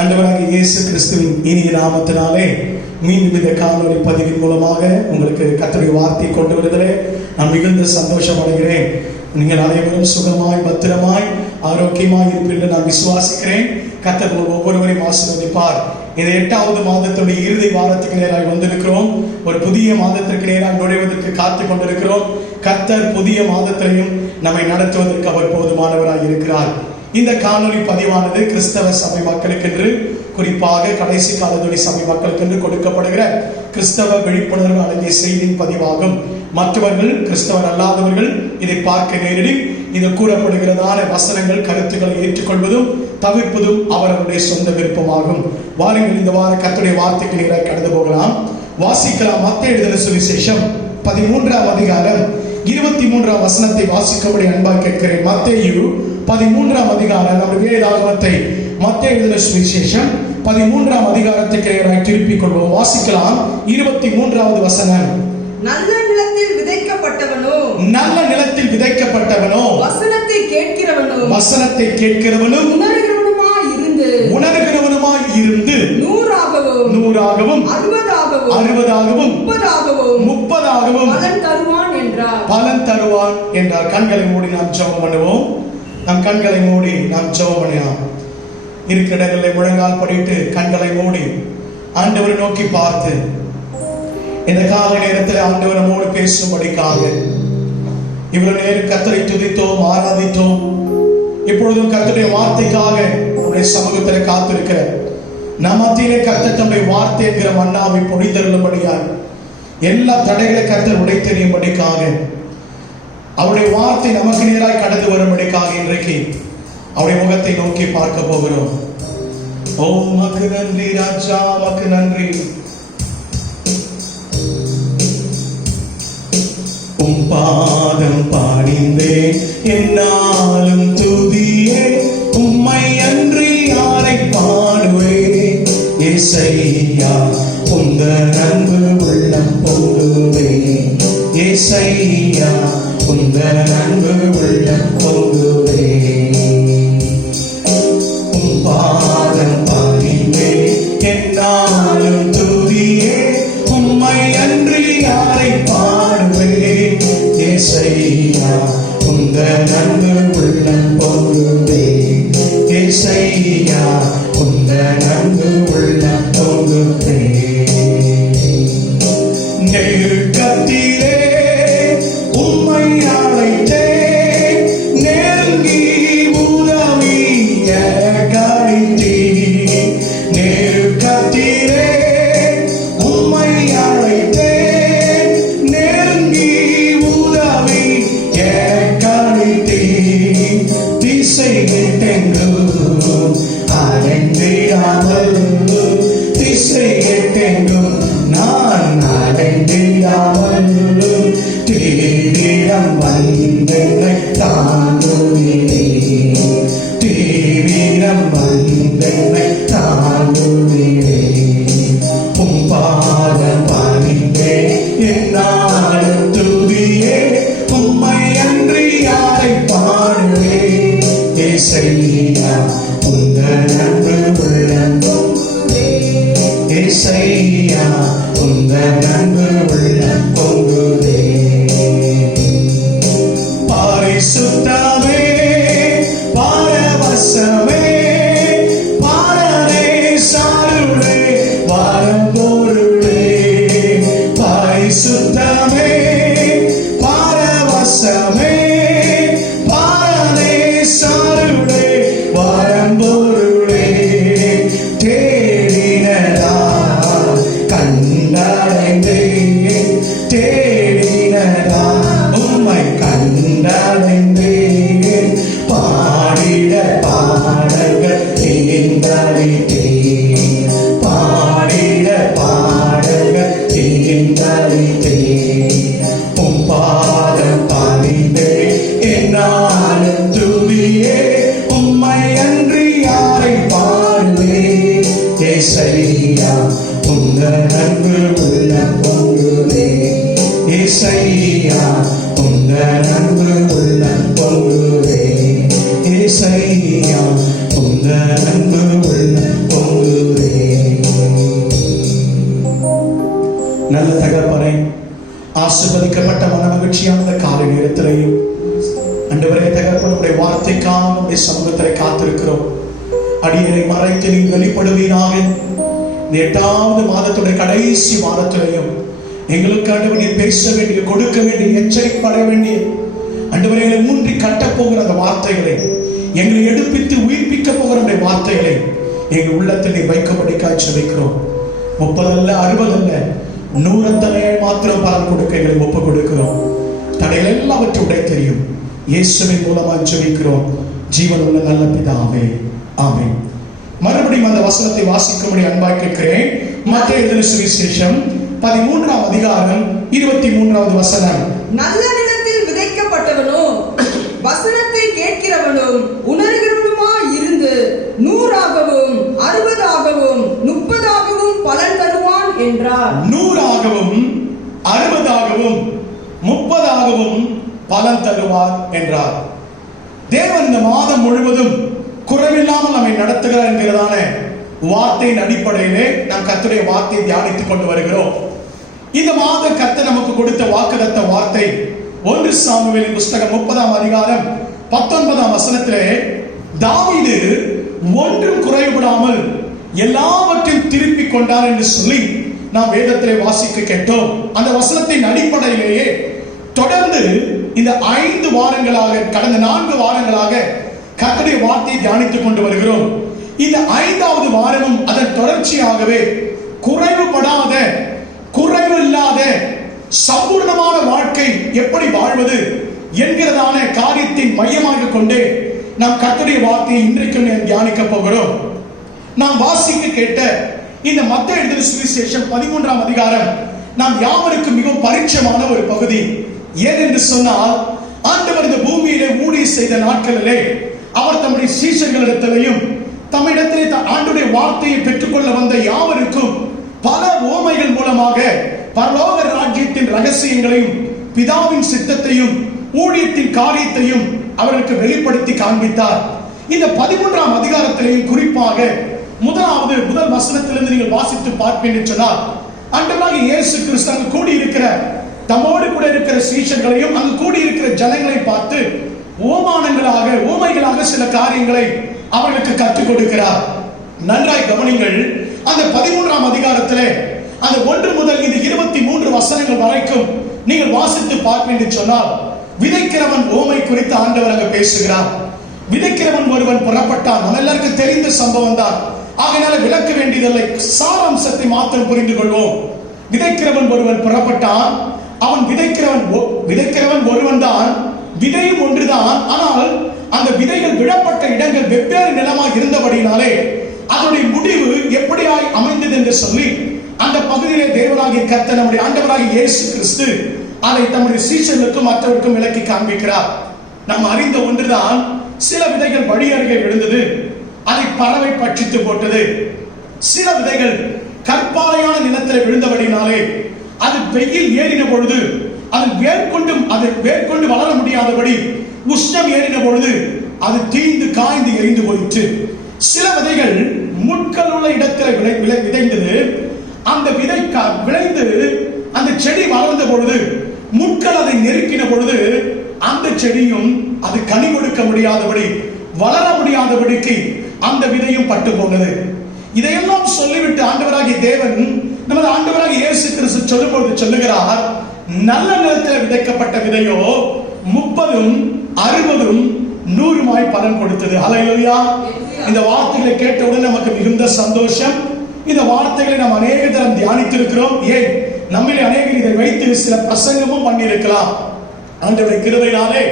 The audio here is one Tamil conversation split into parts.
ஆண்டவராகிய இயேசு கிறிஸ்துவின் இனிய நாமத்தினாலே மீண்டும் இந்த காணொளி பதிவின் மூலமாக உங்களுக்கு கர்த்தருடைய வார்த்தை கொண்டு வருவதிலே நான் மிகுந்த சந்தோஷம் அடைகிறேன். நீங்கள் அனைவரும் சுகமாய் பத்திரமாய் ஆரோக்கியமாய் இருப்பீர்கள் நான் விசுவாசிக்கிறேன். கர்த்தர் ஒவ்வொருவரையும் ஆசீர்வதிப்பார். இந்த 8வது மாதத்துடைய இறுதி வாரத்துக்கு நேராக வந்திருக்கிறோம். ஒரு புதிய மாதத்திற்கு நேராக நுழைவதற்கு காத்து கொண்டிருக்கிறோம். கர்த்தர் புதிய மாதத்திலையும் நம்மை நடத்துவதற்கு அவர் போதுமானவராய் இருக்கிறார். இந்த காணொளி பதிவானது கிறிஸ்தவ சபை மக்களுக்கென்று, குறிப்பாக கடைசி காலத்துடைய சபை மக்களுக்கென்று கொடுக்கப்படுகிற கிறிஸ்தவ விழிப்புணர்வு அடங்கிய செய்தியின் பதிவாகும். மற்றவர்கள் கிறிஸ்தவர் அல்லாதவர்கள் இதை பார்க்க நேரிடி இது கூறப்படுகிறதான வசனங்கள் கருத்துக்களை ஏற்றுக்கொள்வதும் தவிர்ப்பதும் அவர்களுடைய சொந்த விருப்பமாகும். வாருங்கள் இந்த வார கர்த்தருடைய வார்த்தைக்கு நேராக கடந்து போகலாம். வாசிக்கலாம். மத்தேயு எழுதின சுவிசேஷம் 13ஆம் அதிகாரம் 23ஆம் வசனத்தை வாசிக்கும்படி அன்பாக கேட்கிறேன். மத்தேயு 13ஆம் அதிகாரம், நம்முடைய வேதாகமத்தை மத்தேயு எழுதின சுவிசேஷம் 13ஆம் அதிகாரத்துக்கு நேராக திருப்பிக் கொள்வோம். வாசிக்கலாம். 23வது வசனம். நல்ல நிலத்தில் விதைக்கப்பட்டவனோ, நல்ல நிலத்தில் விதைக்கப்பட்டவனோ, வசனத்தை கேட்கிறவனும் உணர்கிறவனுமாய் இருந்து 100ஆகவும் 60ஆகவும் 30ஆகவும் பலன் தருவான் என்றார். கண்களை மூடி நாம் ஜெபம் பண்ணுவோம். நம் கண்களை மூடி நாம் ஜெபம் பண்ணலாம். இருக்கிற இடங்களை முழங்கால் படிட்டு கண்களை மூடி ஆண்டவரை நோக்கி பார்த்து இந்த காலை நேரத்தில் ஆண்டவர் நம்மோடு பேசும்படிக்காக இவ்வளவு நேரம் கர்த்தரை துதித்தோம், ஆராதித்தோம். இப்பொழுதும் கர்த்தருடைய வார்த்தைக்காக நம்முடைய சமூகத்தில் காத்திருக்கிற நம் மத்தியிலே கர்த்தர் தம்முடைய வார்த்தை என்கிற மன்னாவை பொழிந்தருளும்படியாய் எல்லா தடைகளை கர்த்தர் உடைத்தெறியும்படிக்காக அவருடைய வார்த்தை நமக்கு நேராய் கடந்து வரும்படிக்காக இன்றைக்கு அவருடைய முகத்தை நோக்கி பார்க்க போகிறோம். ஓ மக்கு நன்றி ராஜா, மக்கு நன்றி. உம் பாதம் பணிந்தே என்னாலும் துதியே, உம்மை அன்றி யாரை பாடுவே. ஏசையா உந்தன் அன்பு உள்ளம் பொங்குவே. ஏசையா உந்தன் அன்பு உள்ளம் பொங்குவே. உம் பாதம் பணிந்தே என்னாலும் துதியே, உம்மை அன்றி யாரை பாடுவே. ஏசையா உந்தன் அன்பு உள்ளம் பொங்குவே. ஏசையா உந்தன் அன்பு உள்ளம் பொங்குவே. நெருக்கத்திலே உம்மை அழைத்தேன், நெருங்கி உதவிய கழித்தீர். நெருக்கத்திலே உம்மை அழைத்தேன், நெருங்கி உதவிய கழித்தீர். திசையெட்டெங்கும் அடைந்திடாமல், திசையெட்டெங்கும் நான் அடைந்திடாமல், தீவிரம் வந்தென்னை தாங்குகிறே. தீவிரம் வந்தென்னை தாங்குகிறே. உம் பாதம் பணிந்தே என்னாலும் துதியே, உம்மை அன்றி யாரை பாடுவே. ஏசையா உந்தன் அன்பு உள்ளம் பொங்குவே. ஏசையா உந்தன் அன்பு உள்ளம் பொங்குவே. பரிசுத்தமே பரவசமே பாரனே சாருளே வரம்பொருளே. பரிசுத்தமே பரவசமே பாரனே சாருளே வரம்பொருளே. தேடினதா கண்டடைந்தே, தேடினதா உம்மை கண்டடைந்தே. பாடிட பாடல்கள் தீர்ந்தளித்தே, பாடிட பாடல்கள் தீர்ந்தளித்தே. உம் பாதம் பணிந்தே என்னாலும் துதியே, உம்மை அன்றி யாரை பாடுவே. ஏசையா உந்தன் அன்பு உள்ளம் பொங்குவே. ஏசையா உந்தன் அன்பு உள்ளம் பொங்குவே. ஏசையா உந்தன் அன்பு உள்ளம் பொங்குவே. மகிழ்ச்சியான இந்த காலை நேரத்திலையும் ஆண்டவரே தகப்பனே உடைய வார்த்தைக்காக உடைய சமூகத்திலே காத்திருக்கிறோம். அடியனை மறைத்து நீ வெளிப்படுவீராக. இந்த 8வது மாதத்துடைய கடைசி வாரத்திலையும் எங்களுக்கு ஆண்டவர் நீ பேச வேண்டிய, கொடுக்க வேண்டிய, எச்சரிக்கப்பட வேண்டிய ஆண்டவரே எங்களை ஊன்றி கட்டப்போகிற அந்த வார்த்தைகளை, எங்களை எடுப்பித்து உயிர்ப்பிக்க போகிற அந்த வார்த்தைகளை எங்கள் உள்ளத்தில் நீ வைக்கப்படிக்காய் ஜெபிக்கிறோம். 30 அல்ல, 60 அல்ல, 100 மாத்திரம் பலன் கொடுக்க எங்களை ஒப்பு கொடுக்கிறோம். தடைகள் எல்லாவற்றும் உடைய தெரியும். இயேசுவின் மூலமாக ஜெபிக்கிறோம் ஜீவன் உள்ள நல்ல பிதாவே, ஆமென். மறுபடியும் அந்த வசனத்தை வாசிக்கும்படி அன்பாய் கேட்கிறேன். மத்தேயு எழுதின சுவிசேஷம் 13ஆம் அதிகாரம் 23வது வசனம். நல்ல நிலத்தில் விதைக்கப்பட்டவனோ வசனத்தை கேட்கிறவனும் உணர்கிறவனுமாய் இருந்து 100ஆகவும் 60ஆகவும் 30ஆகவும் பலன் தருவான் என்றார். 100ஆகவும் 60ஆகவும் 30ஆகவும் பலன் தருவார் என்றார். தேவன் இந்த மாதம் முழுவதும் குறைவில்லாமல் நம்மை நடத்துகிறார் என்கிறதான வார்த்தையின் அடிப்படையிலே நாம் கர்த்தருடைய வார்த்தையை தியானித்துக் கொண்டு வருகிறோம். இந்த மாத கர்த்தர் நமக்கு கொடுத்த வாக்குத்தத்த வார்த்தை 1 சாமுவேலின் புஸ்தகம் 30ஆம் அதிகாரம் 19ஆம் வசனத்திலே தாவீது ஒன்றும் குறைபடாமல் எல்லாவற்றையும் திருப்பிக் கொண்டார் என்று சொல்லி நாம் வேதத்திலே வாசிக்க கேட்டோம். அந்த வசனத்தின் அடிப்படையிலேயே தொடர்ந்து இந்த 5 வாரங்களாக, கடந்த 4 வாரங்களாக கர்த்தருடைய வார்த்தையை தியானித்துக் கொண்டு வருகிறோம். இந்த 5வது வாரமும் அதன் தொடர்ச்சியாகவே குறைவுபடாத, குறைவு இல்லாத சம்பூர்ணமான வாழ்க்கை எப்படி வாழ்வது என்கிறதான காரியத்தின் மையமாக கொண்டு நாம் கர்த்தருடைய வார்த்தையை இன்றைக்கு தியானிக்க போகிறோம். நாம் வாசிக்க கேட்ட இந்த மத்தேயு எழுதின சுவிசேஷம் 13ஆம் அதிகாரம் நாம் யாவருக்கும் மிகவும் பரிச்சயமான ஒரு பகுதி. ஏனென்று சொன்னால், ஆண்டவர் இந்த பூமியிலே ஊழியம் செய்த நாட்களிலே அவர் தம்முடைய சீஷர்களிடத்திலேயும் தம்மிடத்திலே ஆண்டவருடைய வார்த்தையை பெற்றுக்கொள்ள வந்த யாவருக்கும் பல உவமைகள் மூலமாக பரலோக ராஜ்யத்தின் ரகசியங்களையும் பிதாவின் சித்தத்தையும் ஊழியத்தின் காரியத்தையும் அவர்களுக்கு வெளிப்படுத்தி காண்பித்தார். இந்த 13ஆம் அதிகாரத்திலேயும் குறிப்பாக முதல் வசனத்திலிருந்து நீங்கள் வாசித்து பார்ப்பேன் என்று சொன்னால், ஆண்டவராகிய இயேசு கிறிஸ்து அங்கு கூடியிருக்கிற தம்மோடு கூட இருக்கிற சீஷர்களையும் அங்கு கூடியிருக்கிற ஜனங்களை பார்த்து ஊமைகளாக சில காரியங்களை அவர்களுக்கு கற்றுக் கொடுக்கிறார். நன்றாய் கவனிங்கள். அந்த 13ஆம் அதிகாரத்திலே அந்த 1 முதல் இந்த 23 வசனங்கள் வரைக்கும் நீங்கள் வாசித்து பார்ப்பேன் என்று சொன்னால், விதைக்கிறவன் ஓமை குறித்து ஆண்டவர் அங்கு பேசுகிறார். விதைக்கிறவன் ஒருவன் புறப்பட்டான். நம்ம எல்லாருக்கும் தெரிந்த சம்பவம் தான், ஆகையால விளக்க வேண்டியதில்லை, சாராம்சத்தை மாத்திரம் புரிந்து கொள்வோம். விதைக்கிறவன் ஒருவன் புறப்பட்டான். அவன் விதைக்கிறவன் ஒருவன் தான், விதையும் ஒன்றுதான். ஆனால் அந்த விதைகள் விழப்பட்ட இடங்கள் வெவ்வேறு நிலமாக இருந்தபடினாலே அதனுடைய முடிவு எப்படியாய் அமைந்தது என்று சொல்லி அந்த பகுதியிலே தேவனாகிய கர்த்தர் நம்முடைய ஆண்டவராகிய இயேசு கிறிஸ்து அதை தம்முடைய சீஷர்களுக்கும் மற்றவருக்கும் விளக்கி காண்பிக்கிறார். நாம் அறிந்த ஒன்றுதான், சில விதைகள் வழி அருகே விழுந்தது, அதை பறவை பட்சித்து போட்டது. சில விதைகள் கற்பாறையான நிலத்தில் விழுந்தபடினாலே அது வெயில் ஏறின பொழுது அது வேர்கொண்டு வளர முடியாதபடி உஷ்ணம் ஏறின பொழுது அது தீந்து காய்ந்து எரிந்து போயிற்று. சில விதைகள் முட்கள் உள்ள இடத்தில் விதைந்தது. அந்த விதை விளைந்து அந்த செடி வளர்ந்த பொழுது முட்கள் அதை நெருக்கின பொழுது அந்த செடியும் அது கனி கொடுக்க முடியாதபடி, வளர முடியாதபடிக்கு அந்த விதையும் பட்டு போனது. இதையெல்லாம் சொல்லிவிட்டு ஆண்டவராகிய தேவன், நமது ஆண்டவராகிய இயேசு கிறிஸ்து சொல்லும்போது சொல்லுகிறார், நல்ல நிலத்தில் விதைக்கப்பட்ட விதையோ 30, 60, 100 பலன் கொடுத்தது. ஹல்லேலூயா. இந்த வார்த்தைகளை கேட்டவுடன் நமக்கு மிகுந்த சந்தோஷம். இந்த வார்த்தைகளை நாம் அநேக தரம் தியானித்திருக்கிறோம். ஏன், நம்மிலே அநேகர் இதை வைத்து சில பிரசங்கமும் பண்ணியிருக்கலாம். ஆண்டவருடைய கிருபையினாலே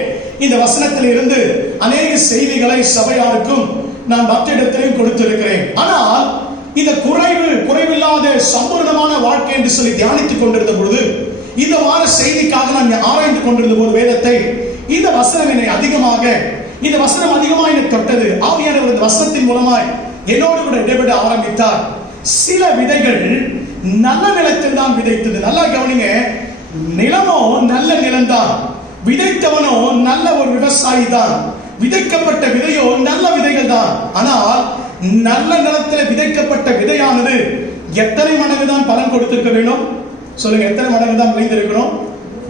இந்த வசனத்தில் இருந்து அநேக செய்திகளை சபையாருக்கும் நான் மற்ற இடத்திலையும் கொடுத்திருக்கிறேன். ஆனால் இந்த குறைவில்லாத சம்பூர்ணமான வாழ்க்கை என்று சொல்லி தியானித்துக் கொண்டிருந்த பொழுது, இந்த வார செய்திக்காக நான் ஆராய்ந்து கொண்டிருந்த ஒரு வேதத்தை, இந்த வசனம் என்னை அதிகமாக என்னை தொட்டது. ஆவியானவர் இந்த வசனத்தின் மூலமாய் என்னோடு கூட இடைபெட ஆரம்பித்தார். சில விதைகள் நல்ல நிலத்தில் தான் விதைத்தது. நல்லா கவனிங்க, நிலமோ நல்ல நிலம்தான், விதைத்தவனோ நல்ல ஒரு விவசாயி தான், விதைக்கப்பட்ட விதையோ நல்ல விதைகள் தான். ஆனால் நல்ல நிலத்தில் விதைக்கப்பட்ட விதையானது எத்தனை மடங்கு தான் பலன் கொடுத்திருக்க வேண்டும்? சொல்லுங்க, எத்தனை மடங்கு தான் விளைந்திருக்கணும்?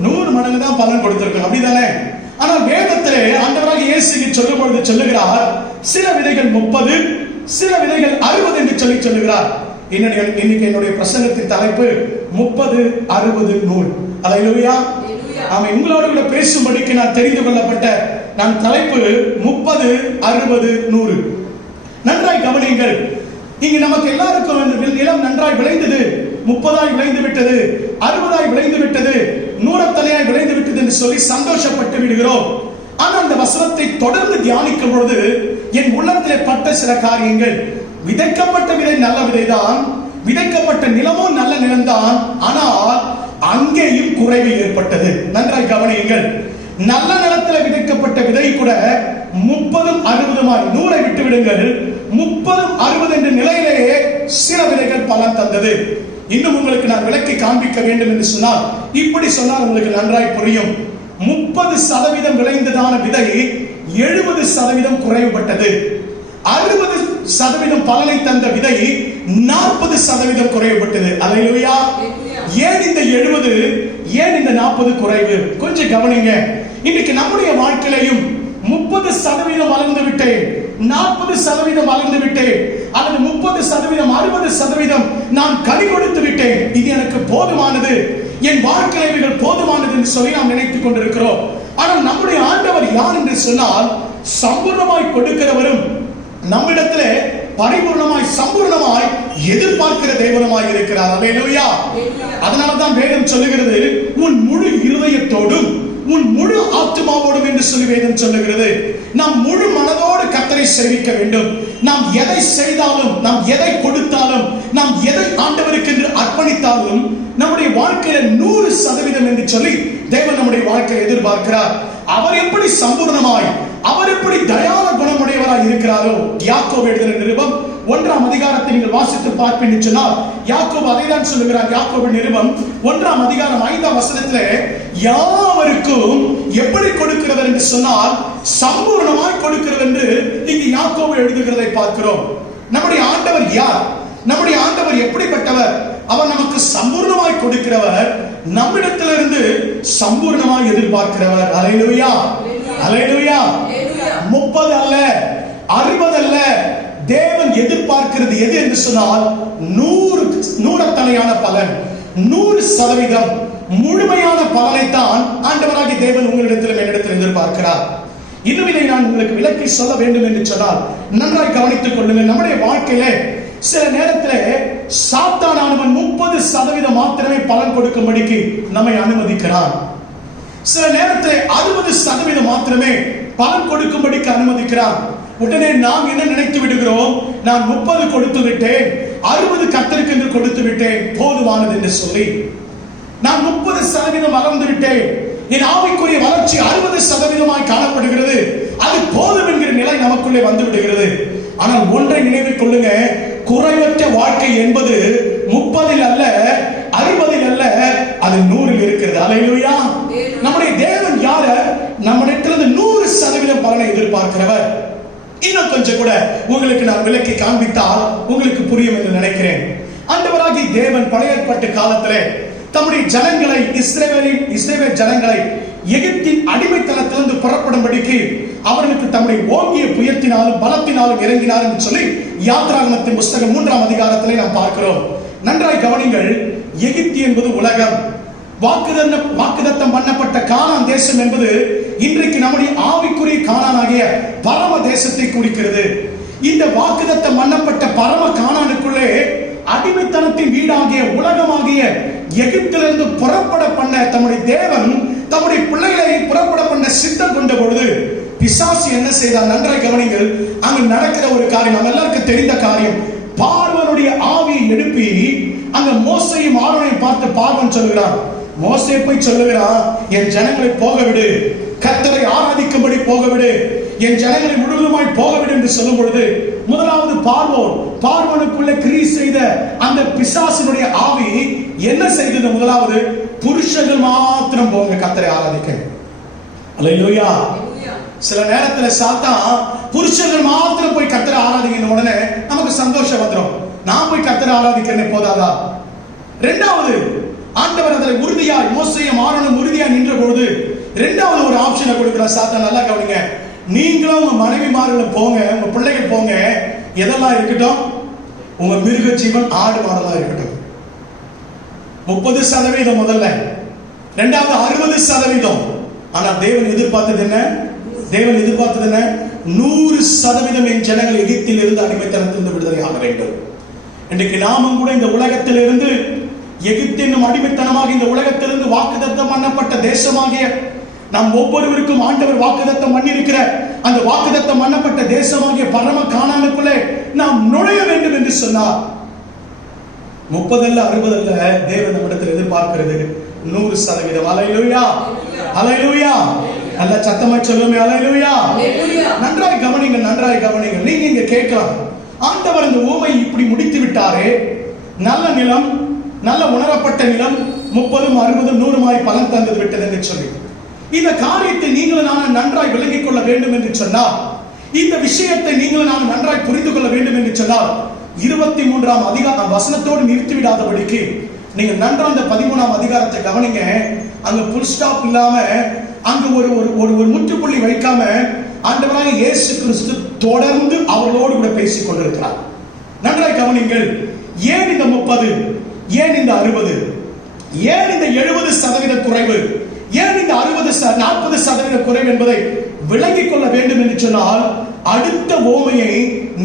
100 மடங்கு தான் பலன் கொடுத்திருக்கும், அப்படிதானே? ஆனால் வேதத்திலே ஆண்டவராக இயேசு சொல்லும் பொழுது சொல்லுகிறார், சில விதைகள் 30, சில விதைகள் 60 என்று சொல்லுகிறார். இன்னைக்கு என்னுடைய பிரசங்கத்தின் தலைப்பு 30, 60, 100. அல்லேலூயா. ஆமென். உங்களோடு கூட பேசும்படிக்கு நான் தெரிந்து கொள்ளப்பட்ட நான் தலைப்பு 30, 60, 100. நன்றாய் கவனியுங்கள். இங்கு நமக்கு எல்லாருக்கும் நிலம் நன்றாய் விளைந்தது, 30ஆய் விளைந்து விட்டது, 60ஆய் விளைந்து விட்டது, 100 விளைந்து விட்டது என்று சொல்லி சந்தோஷப்பட்டு விடுகிறோம். ஆனால் அந்த வசனத்தை தொடர்ந்து தியானிக்கும் பொழுது என் உள்ளத்திலே பட்ட சில காரியங்கள், விதைக்கப்பட்ட விதை நல்ல விதைதான், விதைக்கப்பட்ட நிலமும் நல்ல நிலம்தான், ஆனால் அங்கேயும் குறைவு ஏற்பட்டது. நன்றாய் கவனியுங்கள். நல்ல நிலத்தில் விதைக்கப்பட்ட விதை கூட 30, 60 100 விட்டு விடுங்கள், 30, 60 என்ற நிலையிலேயே சில விதைகள் பலன் தந்தது. இன்னும் உங்களுக்கு நான் விளக்கி காண்பிக்க வேண்டும் என்று சொன்னால், இப்படி சொன்னால் உங்களுக்கு நன்றாய் புரியும். 30% விளைந்ததான விதை 70% குறைவுபட்டது. 60% பலனை தந்த விதை 40% குறைவுபட்டது. அல்லேலூயா. ஏன் இந்த 70, ஏன் இந்த 40 குறைவு? கொஞ்சம் கவனிங்க. இன்னைக்கு நம்முடைய வாழ்க்கையிலையும் 30% வளர்ந்து விட்டேன், 40% வளர்ந்து விட்டேன், அல்லது 30%, 60% நான் கனி கொடுத்து விட்டேன், இது எனக்கு போதுமானது, என் வாழ்க்கையில் போதுமானது என்று சொல்லி நாம் நினைத்துக் கொண்டிருக்கிறோம். ஆனால் நம்முடைய ஆண்டவர் யார் என்று சொன்னால், சம்பூர்ணமாய் கொடுக்கிறவரும் நம்மிடத்திலே பரிபூர்ணமாய் சம்பூர்ணமாய் எதிர்பார்க்கிற தேவனுமாய் இருக்கிறார். அல்லேலூயா. அதனால்தான் வேதம் சொல்லுகிறது, உன் முழு இருதயத்தோடும் உன் முழு ஆத்துமாவோடும் என்று சொல்லி வேதம் சொல்லுகிறது. நாம் முழு மனதோடு கர்த்தரை சேவிக்க வேண்டும். நாம் எதை செய்தாலும், நாம் எதை கொடுத்தாலும், நாம் எதை ஆண்டவருக்கு என்று அர்ப்பணித்தாலும் நம்முடைய வாழ்க்கையில 100% என்று சொல்லி தேவன் நம்முடைய வாழ்க்கையை எதிர்பார்க்கிறார். அவர் எப்படி சம்பூர்ணமாய், அவர் எப்படி தயால குணமுடையவராய் இருக்கிறாரோ, யாக்கோபு எழுதின நிருபம் 1ஆம் அதிகாரத்தை நீங்கள் வாசித்து பார்ப்பீர்கள் சொன்னால், யாக்கோபு அதைதான் சொல்லுகிறார். யாக்கோபு நிருபம் 1ஆம் அதிகாரம் 5ஆம் வசனத்திலே யாவருக்கும் எப்படி கொடுக்கிறவர் என்று சொன்னால், சம்பூர்ணமாய் கொடுக்கிறவர் என்று இங்கு யாக்கோபு எழுதுகிறதை பார்க்கிறோம். நம்முடைய ஆண்டவர் யார்? நம்முடைய ஆண்டவர் எப்படிப்பட்டவர்? அவர் நமக்கு சம்பூர்ணமாய் கொடுக்கிறவர், நம்மிடத்திலிருந்து சம்பூர்ணமாய் எதிர்பார்க்கிறவர். அல்லேலூயா. அல்லேலூயா. 30 அல்ல, 60 அல்ல, தேவன் எதிர்பார்க்கிறது எது என்று சொன்னால் 100 பலன், 100% முழுமையான பலனைத்தான் ஆண்டவராகிய தேவன் உங்களிடத்திலும் என்னிடத்தில் எதிர்பார்க்கிறார். இன்னும் இதை நான் உங்களுக்கு விளக்கி சொல்ல வேண்டும் என்று சொன்னால் நன்றாய் கவனித்துக் கொள்ளுங்கள். நம்முடைய வாழ்க்கையில சில நேரத்திலே சாத்தானானவன் 30% மாத்திரமே பலன் கொடுக்கும்படிக்கு நம்மை அனுமதிக்கிறான். சில நேரத்திலே 60% மாத்திரமே பலன் கொடுக்கும்படிக்கு அனுமதிக்கிறான். உடனே நாம் என்ன நினைத்து விடுகிறோம்? நான் 30 கொடுத்து விட்டேன், 60 கர்த்தருக்கு என்று கொடுத்து விட்டேன், போதுமானது என்று சொல்லி நான் 30% வளர்ந்து விட்டேன், என் ஆவிக்குரிய வளர்ச்சி 60% காணப்படுகிறது, அது போதும் என்கிற நிலை நமக்குள்ளே வந்து விடுகிறது. ஆனால் ஒன்றை நினைவில் கொள்ளுங்க, குறைவற்ற வாழ்க்கை என்பது 30 அல்ல, 60 அல்ல, அது 100 இருக்கிறது. அல்லேலூயா. நம்முடைய தேவன் யார? நம்மிடத்திலிருந்து 100% பலனை எதிர்பார்க்கிறவர். இன்னும் கொஞ்சம் கூட உங்களுக்கு நான் விளக்கி காண்பித்தால் உங்களுக்கு புரியும் என்று நினைக்கிறேன். ஆண்டவராகிய தேவன் பழைய ஏற்பாட்டு காலத்திலே தம்முடைய ஜனங்களை, இஸ்ரவேல் ஜனங்களை எகிப்தின் அடிமைத்தனத்திலிருந்து புறப்படும்படிக்கு அவர்களுக்கு தம்முடைய ஓங்கிய புயத்தினாலும் பலத்தினாலும் இறங்கினார் என்று சொல்லி யாத்திராகமத்தின் புஸ்தகம் 3ஆம் அதிகாரத்திலே நாம் பார்க்கிறோம். நன்றாய் கவனிங்கள். எகிப்து என்பது உலகம். வாக்குதத்தம் பண்ணப்பட்ட கானான் தேசம் என்பது இன்றைக்கு நம்முடைய ஆவிக்குரிய கானானாகிய பரம தேசத்தை குறிக்கிறது. இந்த வாக்குதத்தம் பண்ணப்பட்ட பரம கானானுக்குள்ளே அடிமைத்தனத்தின் வீடாகிய உலகமாகிய எகிப்திலிருந்து புறப்பட பண்ண தம்முடைய தேவன் தம்முடைய பிள்ளைகளை புறப்பட பண்ண சித்தம் கொண்ட பொழுது பிசாசு என்ன செய்தார்? நன்றாய் கவனிங்கள். அங்கு நடக்கிற ஒரு காரியம் நம்ம எல்லாருக்கும் தெரிந்த காரியம். பார்வனுடைய ஆவியை எழுப்பி அங்க மோசையும் ஆரோனையும் பார்த்து பார்வன் சொல்லுகிறான். மோசே போய் சொல்லுகிறான், என் ஜனங்களை போக விடு, கர்த்தரை ஆராதிக்கும்படி போக விடு, என் ஜனங்களை முழுவதுமாய் போக விடு என்று சொல்லும் பொழுது முதலாவது பார்வோனுக்குள்ளே கிரியை செய்த அந்த பிசாசினுடைய ஆவி என்ன செய்தது? முதலாவது புருஷர்கள் மாத்திரம் போங்க கர்த்தரை ஆராதிக்க. அல்லேலூயா. சில நேரத்துல சாத்தான் புருஷர்கள் மாத்திரம் போய் கர்த்தரை ஆராதிக்க உடனே நமக்கு சந்தோஷம் வந்துடும். நான் போய் கர்த்தரை ஆராதிக்கிறேன்னு போதாதா? இரண்டாவது ஆண்டவர் அதில் உறுதியாய் மோசேயும் ஆரோனும் உறுதியாய் நின்ற பொழுது இரண்டாவது ஒரு ஆப்ஷனை கொடுக்கிறார் சாத்தான். நல்லா கவனிங்க, நீங்களும் உங்க மனைவிமார்கள் போங்க, உங்க பிள்ளைகள் போங்க, எதெல்லாம் இருக்கட்டும், உங்க மிருக ஜீவன் ஆடு மாடெல்லாம் இருக்கட்டும். 30% முதல்ல, இரண்டாவது 60%. ஆனா தேவன் எதிர்பார்த்தது என்ன? தேவன் எதிர்பார்த்தது என்ன? 100% என் ஜனங்கள் எகிப்தில் இருந்து அடிமைத்தனத்திலிருந்து விடுதலை ஆக வேண்டும். இன்றைக்கு நாமும் கூட இந்த உலகத்திலிருந்து, எகிப்தின் அடிமைத்தனமாக இந்த உலகத்திலிருந்து வாக்குத்தத்தம் பண்ணப்பட்ட தேசமாகிய நாம் ஒவ்வொருவருக்கும் ஆண்டவர் வாக்குத்தத்தம் பண்ணியிருக்கிற அந்த வாக்குத்தத்தம் பண்ணப்பட்ட தேசமாகிய பரம கானானுக்குள்ளே நாம் நுழைய வேண்டும் என்று சொன்னார். 30 அல்ல 60 அல்ல, தேவன் நம்மிடத்தில் எதிர்பார்க்கிறது 100%. அல்லேலூயா, அல்லேலூயா. நல்ல சத்தமா சொல்லுமே, அல்லேலூயா. நன்றாய் கவனிங்க, நன்றாய் கவனிங்க. நீங்க இங்க கேட்கலாம், ஆண்டவர் இந்த ஊமை இப்படி முடித்து விட்டாரே, நல்ல நிலம், நல்ல உணரப்பட்ட நிலம் 30, 60, 100 பலன் தந்தது விட்டது என்று சொல்லி, இந்த காரியத்தை நீங்களும் நான் நன்றாய் விளங்கிக் கொள்ள வேண்டும் என்று சொன்னால், இந்த விஷயத்தை நீங்களும் நான் நன்றாய் புரிந்து கொள்ள வேண்டும் என்று சொன்னால், 23ஆம் அதிகார வசனத்தோடு நிறுத்திவிடாதபடிக்கு நீங்க நன்றா அந்த 13ஆம் அதிகாரத்தை கவனிங்க. அங்க புல் ஸ்டாப் இல்லாம, அங்க ஒரு முற்றுப்புள்ளி வைக்காம ஆண்டவராகிய இயேசு கிறிஸ்து தொடர்ந்து அவர்களோடு கூட பேசிக் கொண்டிருக்கிறார். நன்றாய் கவனிங்கள். ஏன் இந்த 30, ஏன் இந்த 60, ஏன் இந்த 70% குறைவு, ஏன் இந்த 40% குறைவு என்பதை விளங்கிக் கொள்ள வேண்டும் என்று சொன்னால், அடுத்த ஓமையை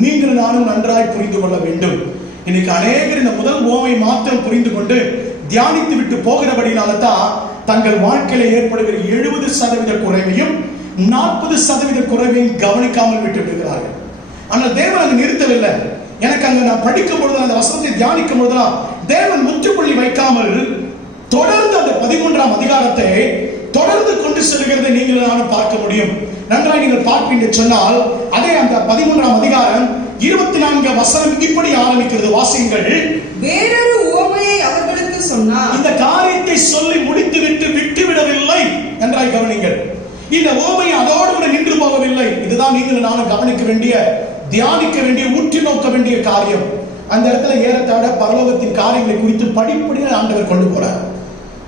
நீங்கள் நானும் நன்றாய் புரிந்து கொள்ள வேண்டும். இன்னைக்கு அநேகர் இந்த முதல் ஓமையை மாத்திரம் புரிந்து கொண்டு தியானித்து விட்டு போகிறபடினால தான் தங்கள் வாழ்க்கையில ஏற்படுகிற 70% குறைவையும் 40% குறைவையும் கவனிக்காமல் விட்டு விடுகிறார்கள். ஆனால் தேவன் அங்கு நிறுத்தவில்லை. எனக்கு அங்க நான் படிக்கும் பொழுது, அந்த வசனத்தை தியானிக்கும் பொழுதுதான் தேவன் முற்றுப்புள்ளி வைக்காமல் தொடர்ந்து அந்த 13ஆம் அதிகாரத்தை தொடர்ந்து கொண்டு செல்கிறதை நீங்கள் நானும் பார்க்க முடியும். நன்றாக நீங்கள் பார்ப்பீங்க சொன்னால், அதே அந்த 13ஆம் அதிகாரம் 24 வசனம் இப்படி ஆரம்பிக்கிறது. வாசியுங்கள். வேறொரு உவமையை அவர்களுக்கு சொன்னார். இந்த காரியத்தை சொல்லி முடித்து விட்டு விடவில்லை. நன்றாய் கவனிங்கள். இந்த உவமை அதோடு கூட நின்று போகவில்லை. இதுதான் நீங்கள் நானும் கவனிக்க வேண்டிய, தியானிக்க வேண்டிய, உற்று நோக்க வேண்டிய காரியம். அந்த இடத்துல ஏறத்தாழ பரலோகத்தின் காரியங்களை குறித்து படிப்படியாக ஆண்டவர் கொண்டு போறார்.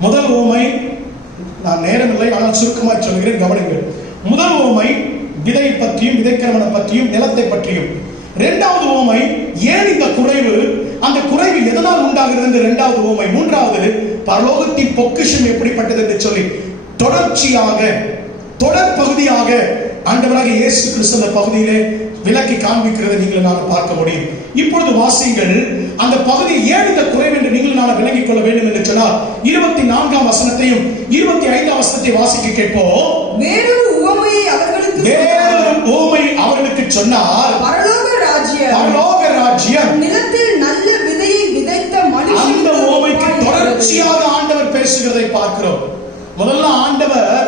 முதல் உவமை, நான் நேரம் இல்லை ஆனால் சுருக்கமாக சொல்கிறேன், கவனிங்கள். முதல் உவமை விதை பற்றியும், விதைக்கிறவனை பற்றியும், நிலத்தை பற்றியும். இரண்டாவது உவமை ஏன் இந்த குறைவு, அந்த குறைவு எதனால் உண்டாகிறது என்று இரண்டாவது உவமை. மூன்றாவது பரலோகத்தின் பொக்கிஷம் எப்படிப்பட்டது என்று சொல்லி தொடர்ச்சியாக, தொடர் பகுதியாக ஆண்டவராகிய இயேசு கிறிஸ்து அந்த பகுதியிலே விளக்கி காண்பிக்கிறதை நீங்கள் நான் பார்க்க முடியும். இப்பொழுது வாசிங்கள். அந்த பகுதி ஏன் இந்த குறைவு என்று நீங்கள் நான் விளங்கிக் கொள்ள வேண்டும் என்று சொன்னால், 24ஆம் வசனத்தையும் 25ஆம் வசனத்தை வாசிக்க கேட்போம். வேறொரு உவமையை அவர்களுக்கு சொன்னார். பரலோக ராஜ்யம் நிலத்தில் நல்ல விதையை விதைத்த மனுஷன். அந்த உவமைக்கு தொடர்ச்சியாக ஆண்டவர் பேசுகிறதை பார்க்கிறோம். முதல்ல ஆண்டவர்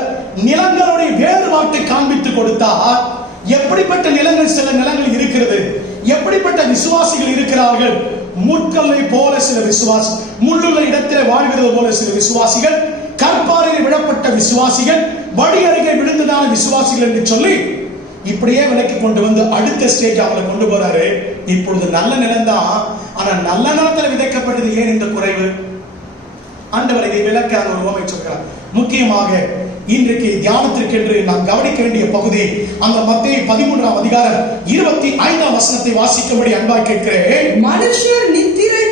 நிலங்களுடைய வேறுபாட்டை காண்பித்து கொடுத்தார். எப்படிப்பட்ட நிலங்கள், சில நிலங்கள் இருக்கிறது, எப்படிப்பட்ட விசுவாசிகள் இருக்கிறார்கள். முட்களை போல சில விசுவாசி, முள்ளுள்ள இடத்திலே வாழ்கிறது போல சில விசுவாசிகள், கற்பாறையில் விடப்பட்ட விசுவாசிகள், வழி அருகே விழுந்ததான விசுவாசிகள் என்று சொல்லி இப்படியே விலக்கி கொண்டு வந்து அடுத்த ஸ்டேஜ் அவங்களை கொண்டு போறாரு. இப்பொழுது நல்ல நிலம் தான், ஆனா நல்ல நிலத்தில் விதைக்கப்பட்டது ஏன் இந்த குறைவு? ஆண்டவர் இதை விளக்க ஒரு உவமை சொல்கிறார். முக்கியமாக இன்றைக்கு தியானத்திற்கென்று நாம் கவனிக்க வேண்டிய பகுதி அந்த மத்தேயு 13ஆம் அதிகாரம் 25ஆம் வசனத்தை வாசிக்கும்படி அன்பாய் கேட்கிறேன். மனுஷர் நித்திரை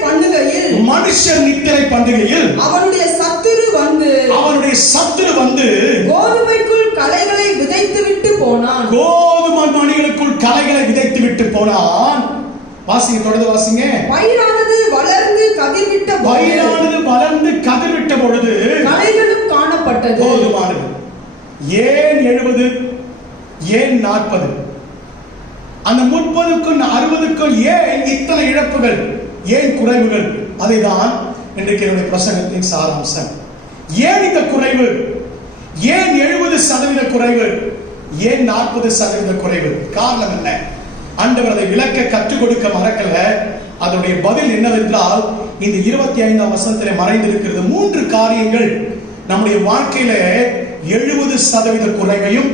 பண்ணுகையில் அவனுடைய சத்துரு வந்து கோதுமைக்குள் களைகளை விதைத்து விட்டு போனான். கோதுமை மணிகளுக்குள் களைகளை விதைத்து விட்டு போனான். வாசிங்க, தொடர்ந்து வாசிங்க. பயிரானது வளர்ந்து கதிர்விட்ட பொழுது களைகளும் காணப்பட்டது. கோதுமானது ஏன் 70, ஏன் 40, அந்த 30க்கும் 60க்கும் ஏன் இத்தனை இழப்புகள், ஏன் குறைவுகள்? அதைதான் இன்றைக்கு என்னுடைய பிரசங்கத்தின் சாராம்சம். ஏன் இந்த குறைவு? ஏன் 70% குறைவு? ஏன் 40% குறைவு? காரணம் என்ன? ஆண்டவர் அதை விளக்க கற்றுக் கொடுக்க மறக்கல. அதனுடைய பதில் என்னவென்றால், இந்த 25ஆம் வசனத்திலே மறைந்திருக்கிறது 3 காரியங்கள் நம்முடைய வாழ்க்கையில 70% குறைவையும்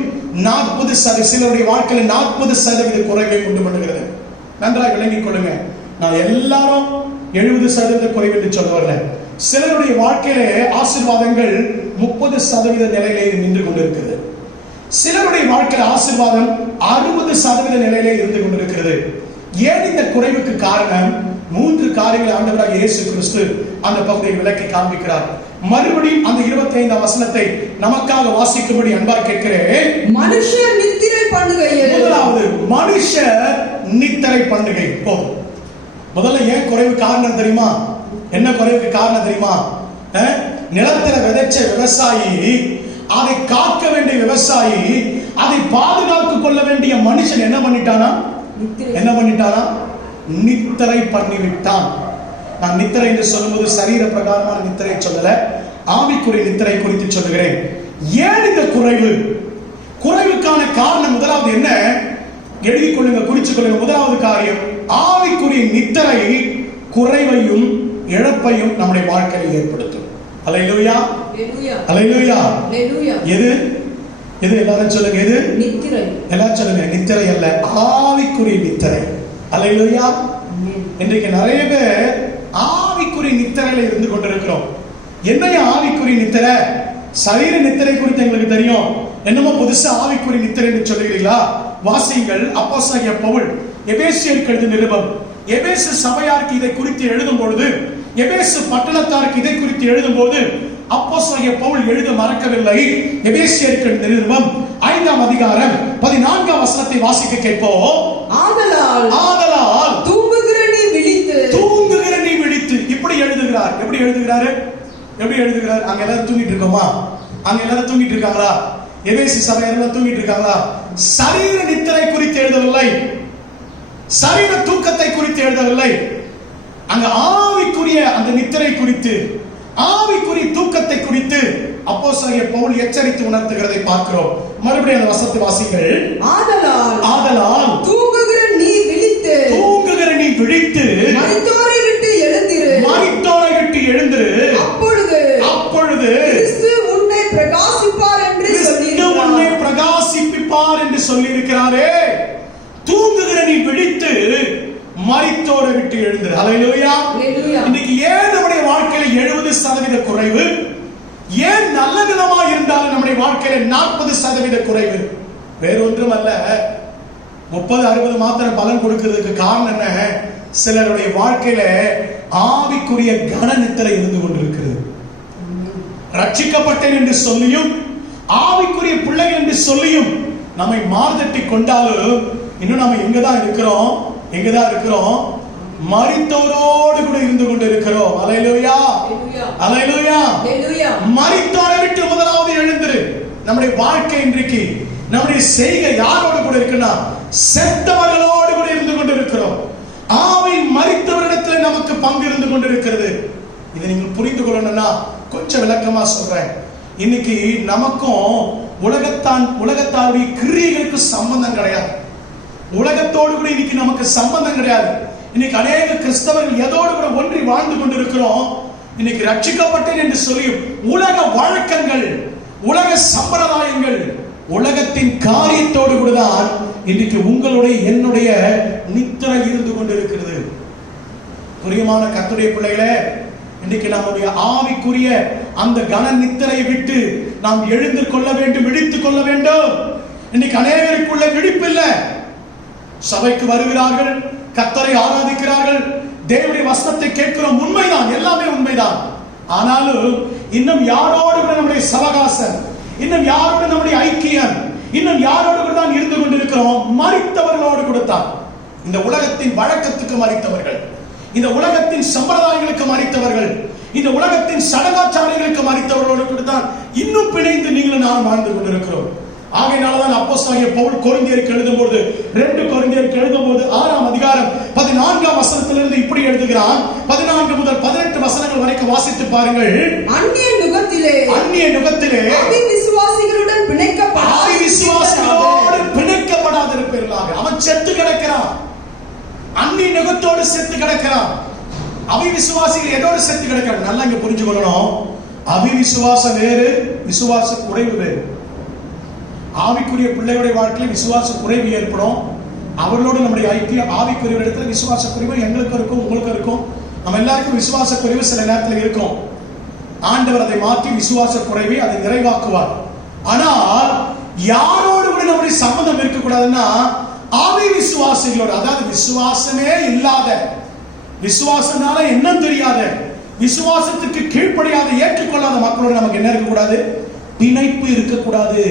40%, சிலருடைய வாழ்க்கையில 40% குறைவையும் உண்டு பண்ணுகிறது. நன்றாக விளங்கிக் கொள்ளுங்க. நான் எல்லாரும் 70% குறைவு என்று சொல்ல வரல. சிலருடைய வாழ்க்கையிலே ஆசீர்வாதங்கள் 30% நிலையிலே நின்று கொண்டிருக்கிறது. சிலருடைய வாழ்க்கையில் ஆசீர்வாதம் 60% நிலையிலே இருந்து கொண்டிருக்கிறது. ஏன் இந்த குறைவுக்கு காரணம்? 3 காரியங்களை ஆண்டவராகிய இயேசு கிறிஸ்து அந்த பகுதியை விளக்கி காண்பிக்கிறார். மறுபடியும் அந்த 25ஆம் வசனத்தை நமக்காக வாசிக்கும்படி அன்பாய் கேட்கிறேன். மனுஷர் நித்திரை பண்ணுகையில், முதலாவது மனுஷர் நித்திரை பண்ணுகை. முதல்ல ஏன் குறைவு காரணம் தெரியுமா? என்ன குறைவுக்கு காரணம் தெரியுமா? நிலத்துல விதைச்ச விவசாயி, அதை காக்க வேண்டிய விவசாயி, அதை பாதுகாத்துக் கொள்ள வேண்டிய மனுஷன் என்ன பண்ணிட்டானா? நித்திரை பண்ணிவிட்டான். நான் நித்திரை என்று சொல்லும்போது சரீர பிரகாரமான நித்திரை சொல்லல, ஆவிக்குரிய நித்திரை குறித்து சொல்லுகிறேன். ஏன் இந்த குறைவு? குறைவுக்கான காரணம் முதலாவது என்ன? எழுதிக் கொள்ளுங்க, குறிச்சுக் கொள்ளுங்க. முதலாவது காரியம், ஆவிக்குரிய நித்திரை குறைவையும் இழப்பையும் நம்முடைய வாழ்க்கையில் ஏற்படுத்தும். அல்லேலூயா, அல்லேலூயா. எது எது? எல்லாரும் சொல்லுங்க. எது? நித்திரை. எல்லாரும் சொல்லுங்க. நித்திரை அல்ல, ஆவிக்குரிய நித்திரை. அல்லேலூயா. இன்றைக்கு நிறைய பேர் ஆவிக்குரிய நித்திரையில இருந்து கொண்டிருக்கிறோம். என்னைய ஆவிக்குரிய நித்திரை? சரீர நித்திரை குறித்து எங்களுக்கு தெரியும். என்னமோ புதுசா ஆவிக்குரிய நித்திரை என்று சொல்லுகிறீங்களா? வாசிங்கள். அப்போஸ்தலனாகிய பவுல் எபேசியருக்கு எழுதிய நிருபம், எபேசு சபையாருக்கு இதை குறித்து எழுதும் பொழுது, எபேசு பட்டணத்தாருக்கு இதை குறித்து எழுதும் போது அப்போஸ்தலனாகிய பவுல் எழுத மறக்கவில்லை. எபேசியருக்கு எழுதிய நிருபம் 5ஆம் அதிகாரம் 14ஆம் வசனத்தை வாசிக்க கேட்போம். ஆதலால் தூங்குகிற நீ விழித்து. இப்படி எழுதுகிறார். எப்படி எழுதுகிறார்? அங்க எல்லாரும் தூங்கிட்டு இருக்கோமா? அங்க எல்லாரும் தூங்கிட்டு இருக்காங்களா? எபேசு சபையார் தூங்கிட்டு இருக்காங்களா? சரீர நித்திரை குறித்து எழுதவில்லை, சரீர தூக்கத்தை குறித்து எழுதவில்லை. அங்க ஆவிக்குரிய அந்த நித்திரை குறித்து, ஆவிக்குரிய தூக்கத்தை குறித்து அப்போஸ்தலனாகிய பவுல் எச்சரித்து உணர்த்துகிறதை பார்க்கிறோம். மறுபடியும் அந்த வசனத்தை வாசிங்கள். ஆதலால் தூங்குகிற நீ விழித்து மரித்தோரை விட்டு எழுந்திரு. அப்பொழுது கிறிஸ்து உன்னை பிரகாசிப்பார் என்று சொல்லி இருக்கிறாரே. தூங்குகிற நீ விழித்து மரித்தோரை விட்டு எழுந்திரு. அல்லேலூயா. இன்னைக்கு ஏன் நம்முடைய வாழ்க்கையில 70% குறைவு? ஏன் நல்ல விதமா இருந்தாலும் நம்முடைய வாழ்க்கையில 40% குறைவு? வேறொன்றும் அல்ல, 30-60 மாத்திரம் பலன் கொடுக்கிறதுக்கு காரணம் என்ன? சிலருடைய வாழ்க்கையில ஆவிக்குரிய கன நித்திரை இருந்து கொண்டிருக்கிறது. ரட்சிக்கப்பட்டேன் என்று சொல்லியும், ஆவிக்குரிய பிள்ளைகள் என்று சொல்லியும் நம்மை மார்தட்டி கொண்டாலும் இன்னும் நம்ம எங்கதான் இருக்கிறோம்? மரித்தோரோடு கூட இருந்து கொண்டு இருக்கிறோம். அல்லேலூயா, அல்லேலூயா. மரித்தோரை விட்டு முதலாவது எழுந்திரு. நம்முடைய வாழ்க்கை இன்றைக்கு, நம்முடைய செய்கை யாரோடு கூட இருக்குன்னா, செத்தவர்களோடு கூட இருந்து கொண்டு இருக்கிறோம். ஆவி மரித்தவரிடத்தில் நமக்கு பங்கு இருந்து கொண்டிருக்கிறது. இதை நீங்கள் புரிந்து கொள்ளணும்னா கொஞ்சம் விளக்கமா சொல்றேன். இன்னைக்கு நமக்கும் உலகத்தாருடைய கிரியைகளுக்கு சம்பந்தம் கிடையாது. உலகத்தோடு கூட இன்னைக்கு நமக்கு சம்பந்தம் கிடையாது. இன்னைக்கு அநேக கிறிஸ்தவர்கள் எதோடு கூட ஒன்றி வாழ்ந்து கொண்டிருக்கிறோம். இன்னைக்கு ரட்சிக்கப்பட்டேன் என்று சொல்லி உலக வழக்கங்கள், உலக சம்பிரதாயங்கள், உலகத்தின் காரியத்தோடு கூட தான் இன்னைக்கு உங்களுடைய என்னுடைய நித்திரை இருந்து கொண்டிருக்கிறது. பிரியமான கர்த்தருடைய பிள்ளைகளே, இன்னைக்கு நம்முடைய ஆவிக்குரிய அந்த கன நித்திரை விட்டு நாம் எழுந்து கொள்ள வேண்டும், விழித்துக் கொள்ள வேண்டும். இன்னைக்கு அநேகருக்குள்ள விழிப்பு இல்லை. சபைக்கு வருகிறார்கள், கர்த்தரை ஆராதிக்கிறார்கள், தேவனுடைய வசனத்தை கேட்கிறோம், உண்மைதான், எல்லாமே உண்மைதான். ஆனாலும் இன்னும் யாரோடு கூட நம்முடைய சவகாசம், இன்னும் யாரோடு நம்முடைய ஐக்கியம், இன்னும் யாரோடு கூட தான் இருந்து கொண்டிருக்கிறோம்? மரித்தவர்களோடு கூட தான். இந்த உலகத்தின் வழக்கத்துக்கு மரித்தவர்கள், இந்த உலகத்தின் சம்பிரதாயங்களுக்கு மரித்தவர்கள், இந்த உலகத்தின் சடங்காச்சாரங்களுக்கு மரித்தவர்களோடு கூட தான் இன்னும் பிணைந்து நீங்களும் நான் வாழ்ந்து கொண்டிருக்கிறோம். ஆகையினால்தான் அப்போஸ்தலனாகிய பவுல் கொரிந்தியருக்கு எழுதும்போது, 2 கொரிந்தியருக்கு எழுதும்போது 6ஆம் அதிகாரம் 14ஆம் வசனத்திலிருந்து இப்படி எழுதுகிறான். 14 முதல் 18 வசனங்கள் வரைக்கும் வாசித்து பாருங்கள். அந்நிய நுகத்திலே அவிசுவாசிகளோடு பிணைக்கப்படாதிருப்பீர்களாக. அவன் செத்து கிடக்கிறான், அந்நிய நுகத்தோடு செத்து கிடக்கிறான். அவிசுவாசிகள் எதோடு செத்து கிடக்கிறான்? நல்லா இங்க புரிஞ்சு கொள்ளணும். அவிசுவாசம் வேறு, விசுவாச குறைவு வேறு. ஆவிக்குரிய பிள்ளைகளுடைய வாழ்க்கையில் விசுவாச குறைவு ஏற்படும். அவர்களோடு நம்முடைய ஐக்கிய ஆவிக்குரிய இடத்துல விசுவாச குறைவு எங்களுக்கு இருக்கும், உங்களுக்கு இருக்கும். நம்ம நம்ம எல்லாருக்கும் விசுவாச குறைவு சில நேரத்தில் இருக்கும். ஆண்டவர் அதை மாற்றி விசுவாச குறைவை அதை நிறைவாக்குவார். ஆனால் யாரோடு கூட நம்முடைய சம்பந்தம் இருக்கக்கூடாதுன்னா ஆவி விசுவாசிகளோடு, அதாவது விசுவாசமே இல்லாத, விசுவாசனால என்ன தெரியாத, விசுவாசத்துக்கு கீழ்ப்படியாத, ஏற்றுக்கொள்ளாத மக்களோடு நமக்கு என்ன இருக்கக்கூடாது? பிணைப்பு இருக்கக்கூடாது.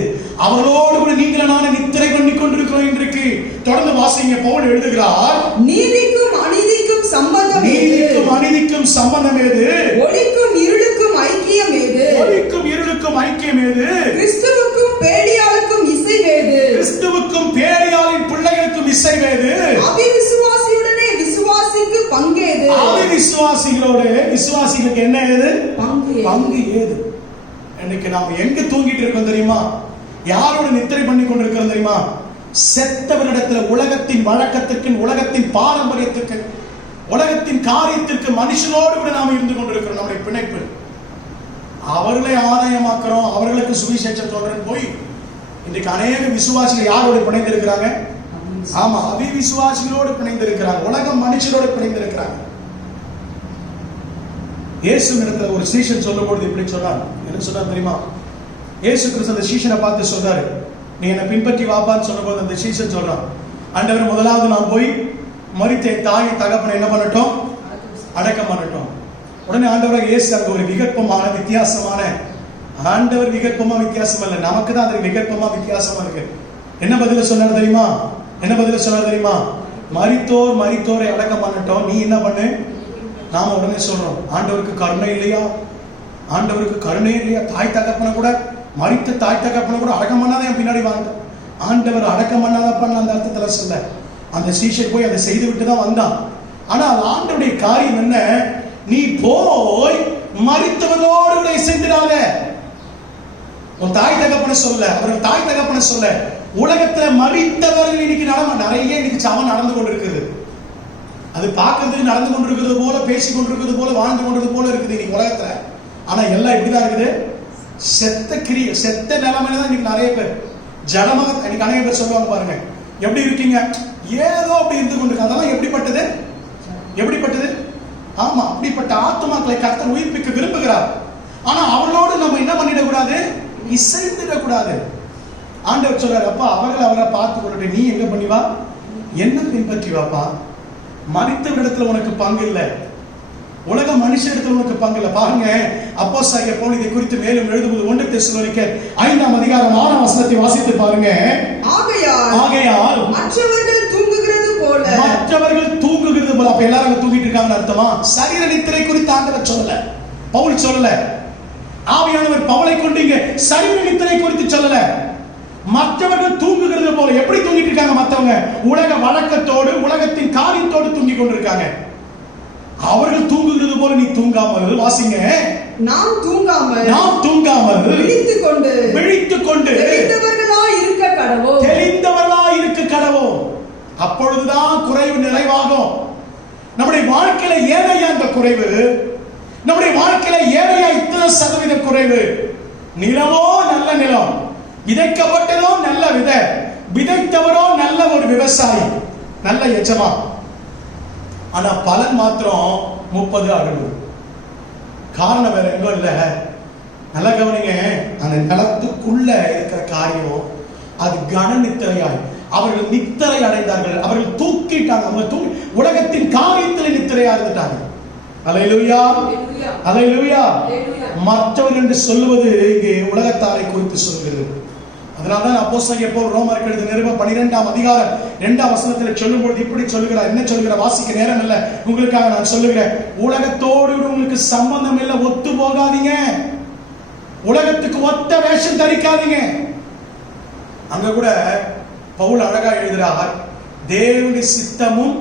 அவர்களோடு கூட நீங்கள் நான் நித்திரை பண்ணி கொண்டிருக்கிறோம். இன்றைக்கு தொடர்ந்து வாசிங்க. பவுல் எழுதுகிறார், நீதிக்கும் அநீதிக்கும் சம்பந்தம் ஏது? நீதிக்கும் அநீதிக்கும் சம்பந்தம் ஏது? ஒளிக்கும் இருளுக்கும் ஐக்கியம் ஏது? ஒளிக்கும் இருளுக்கும் ஐக்கியம் ஏது? கிறிஸ்துவுக்கும் பேடியாளுக்கும் இசைவேது? கிறிஸ்துவுக்கும் பேடியாளின் பிள்ளைகளுக்கும் இசைவேது? அவிசுவாசியுடனே விசுவாசிக்கு பங்கேது? அவிசுவாசிகளோடு விசுவாசிகளுக்கு என்ன ஏது? பங்கு ஏது? இன்னைக்கு நாம் எங்க தூங்கிட்டு இருக்கோம் தெரியுமா? யாரோட நித்திரை பண்ணி கொண்டிருக்கிறோம் தெரியுமா? செத்தவரிடத்துல, உலகத்தின் வழக்கத்திற்கு, உலகத்தின் பாரம்பரியத்திற்கு, உலகத்தின் காரியத்திற்கு மனுஷனோடு கூட நாம் இருந்து கொண்டிருக்கிறோம். நம்முடைய பிணைப்பு அவர்களை ஆதாயமாக்குறோம். அவர்களுக்கு சுவிசேஷம் சொல்றேன் போய் இன்றைக்கு அநேக விசுவாசிகள் யாரோடு பிணைந்திருக்கிறாங்க? ஆமா, அவிசுவாசிகளோடு பிணைந்திருக்கிறாங்க. உலகம் மனுஷனோடு பிணைந்திருக்கிறாங்க. இயேசு இடத்துல ஒரு சீஷன் சொல்லும் பொழுது இப்படி சொன்னார். என்ன சொன்னார் தெரியுமா? இயேசு கிறிஸ்து அந்த சீஷனை பார்த்து சொல்றாரு, நீ என்னை பின்பற்றி வாப்பான்னு சொன்னபோது அந்த சீஷன் சொல்றான், ஆண்டவர், முதலாவது நான் போய் மரித்த தாயை தகப்பனை என்ன பண்ணட்டும்? அடக்கம் பண்ணட்டும். உடனே ஆண்டவராக இயேசு அங்க ஒரு விகற்பமான வித்தியாசமான, ஆண்டவர் விகற்பமா வித்தியாசம் இல்ல, நமக்கு தான் அது விகற்பமா வித்தியாசமா இருக்கு. என்ன பதில சொன்னார் தெரியுமா? என்ன பதில சொன்னார் தெரியுமா? மரித்தோரை அடக்கம் பண்ணட்டும், நீ என்ன பண்ணு? நாம உடனே சொல்றோம், ஆண்டவருக்கு கருணை இல்லையா? ஆண்டவருக்கு கருணை இல்லையா? தாய் தகப்பனை கூட, மரித்த தாய் தகப்பனை கூட அடக்கம் பண்ணாதான் என் பின்னாடி வாங்க. ஆண்டவர் அடக்கம் பண்ணாதான் அந்த அர்த்தத்துல சொல்ல. அந்த சீஷன் போய் அதை செய்து விட்டு தான் வந்தான். ஆனால் ஆண்டவருடைய காரியம் என்ன? நீ போய் மரித்தவனோடு கூட இசைந்திடாத. உன் தாய் தகப்பனை சொல்ல, அவர்கள் தாய் தகப்பனை சொல்ல. உலகத்துல மரித்தவர்கள் இன்னைக்கு நிறைய இன்னைக்கு சமம் நடந்து கொண்டிருக்குது. அது பார்க்கறதுக்கு நடந்து கொண்டிருக்கிறது போல, பேசி கொண்டிருக்கிறது போல, வாழ்ந்து கொண்டது போல இருக்குது இன்னைக்கு உலகத்துல. ஆனா எல்லாம் எப்படிதான் இருக்குது? செத்த நிலைமையில தான் இன்னைக்கு நிறைய பேர் ஜனமாக இன்னைக்கு அநேக பேர் சொல்லுவாங்க பாருங்க, எப்படி இருக்கீங்க? ஏதோ அப்படி இருந்து கொண்டிருக்கு. அதெல்லாம் எப்படிப்பட்டது? எப்படிப்பட்டது? ஆமா, அப்படிப்பட்ட ஆத்துமாக்களை கர்த்தர் உயிர்ப்பிக்க விரும்புகிறார். ஆனா அவர்களோடு நம்ம என்ன பண்ணிடக்கூடாது? இசைந்துடக்கூடாது. ஆண்டவர் சொல்றாரு, அப்பா அவரை பார்த்து கொள்ளட்டு, நீ எங்க பண்ணி வா, என்ன பின்பற்றி வாப்பா. மரித்தவரிடத்துல உனக்கு பங்கு இல்லை, உலக மனுஷனிடத்துல உனக்கு பங்கு இல்லை. பாருங்க, அப்போஸ்தலனாகிய பவுல் இதை குறித்து மேலும் எழுதும்போது 1 தெசலோனிக்கர் 5ஆம் அதிகாரம் 6ஆம் வசனத்தை வாசித்து பாருங்க. ஆகையால் மற்றவர்கள் தூங்குகிறது போல. அப்ப எல்லாரும் தூங்கிட்டு இருக்காங்கன்னு அர்த்தமா? சரீர நித்திரை குறித்து ஆண்டவர் சொல்லல, பவுல் சொல்லல. ஆவியானவர் பவுலை கொண்டு இங்க சரீர நித்திரை குறித்து சொல்லல. மற்றவர்கள் தூங்குகிறது போல. எப்படி தூங்கிட்டு இருக்காங்க மற்றவங்க? உலக வழக்கத்தோடு, உலகத்தின் காரியத்தோடு தூங்கி கொண்டிருக்காங்க. அவர்கள் தூங்குகிறது போல நீ தூங்காமல், வாசிங்க, நாம் தூங்காமல் விழித்துக் கொண்டு தெளிந்தவர்களாய் இருக்க கடவோம். அப்பொழுதுதான் குறைவு நிறைவாகும். நம்முடைய வாழ்க்கையில ஏனையா அந்த குறைவு? நம்முடைய வாழ்க்கையில ஏனையா இத்தனை சதவீத குறைவு? நிலமோ நல்ல நிலம், விதைக்கப்பட்டதோ நல்ல விதை, விதைத்தவரோ நல்ல ஒரு விவசாயி, நல்ல எஜமா, ஆனா பலன் மாத்திரம் 30-60. காரணம் வேற எங்கோ இல்ல. நல்லா கவனிங்க, அந்த நிலத்துக்குள்ள இருக்கிற காரியம் அது கன நித்திரையாய் அவர்கள் நித்திரை அடைந்தார்கள். அவர்கள் தூக்கிட்டாங்க. அவங்க உலகத்தின் காரியத்தில் நித்திரையா இருந்துட்டாங்க. அல்லேலூயா, அல்லேலூயா. மற்றவர்கள் என்று சொல்லுவது இங்கே உலகத்தாரை குறித்து சொல்கிறது. அதனால்தான் அப்போஸ்தலனாகிய பவுல் ரோமருக்கு எழுதிய நிருபம் 12ஆம் அதிகாரம் 2ஆம் வசனத்தில் சொல்லும்போது இப்படி சொல்லுகிறார். என்ன சொல்லுகிறார்? வாசிக்க நேரம் இல்லை, உங்களுக்காக நான் சொல்லுகிறேன். உலகத்தோடு உங்களுக்கு சம்பந்தம் இல்லை, ஒத்து போகாதீங்க. உலகத்துக்கு ஒத்த வேஷம் தரிக்காதீங்க. அங்க கூட பவுல் அழகா எழுதுகிறார், தேவனுடைய சித்தமும்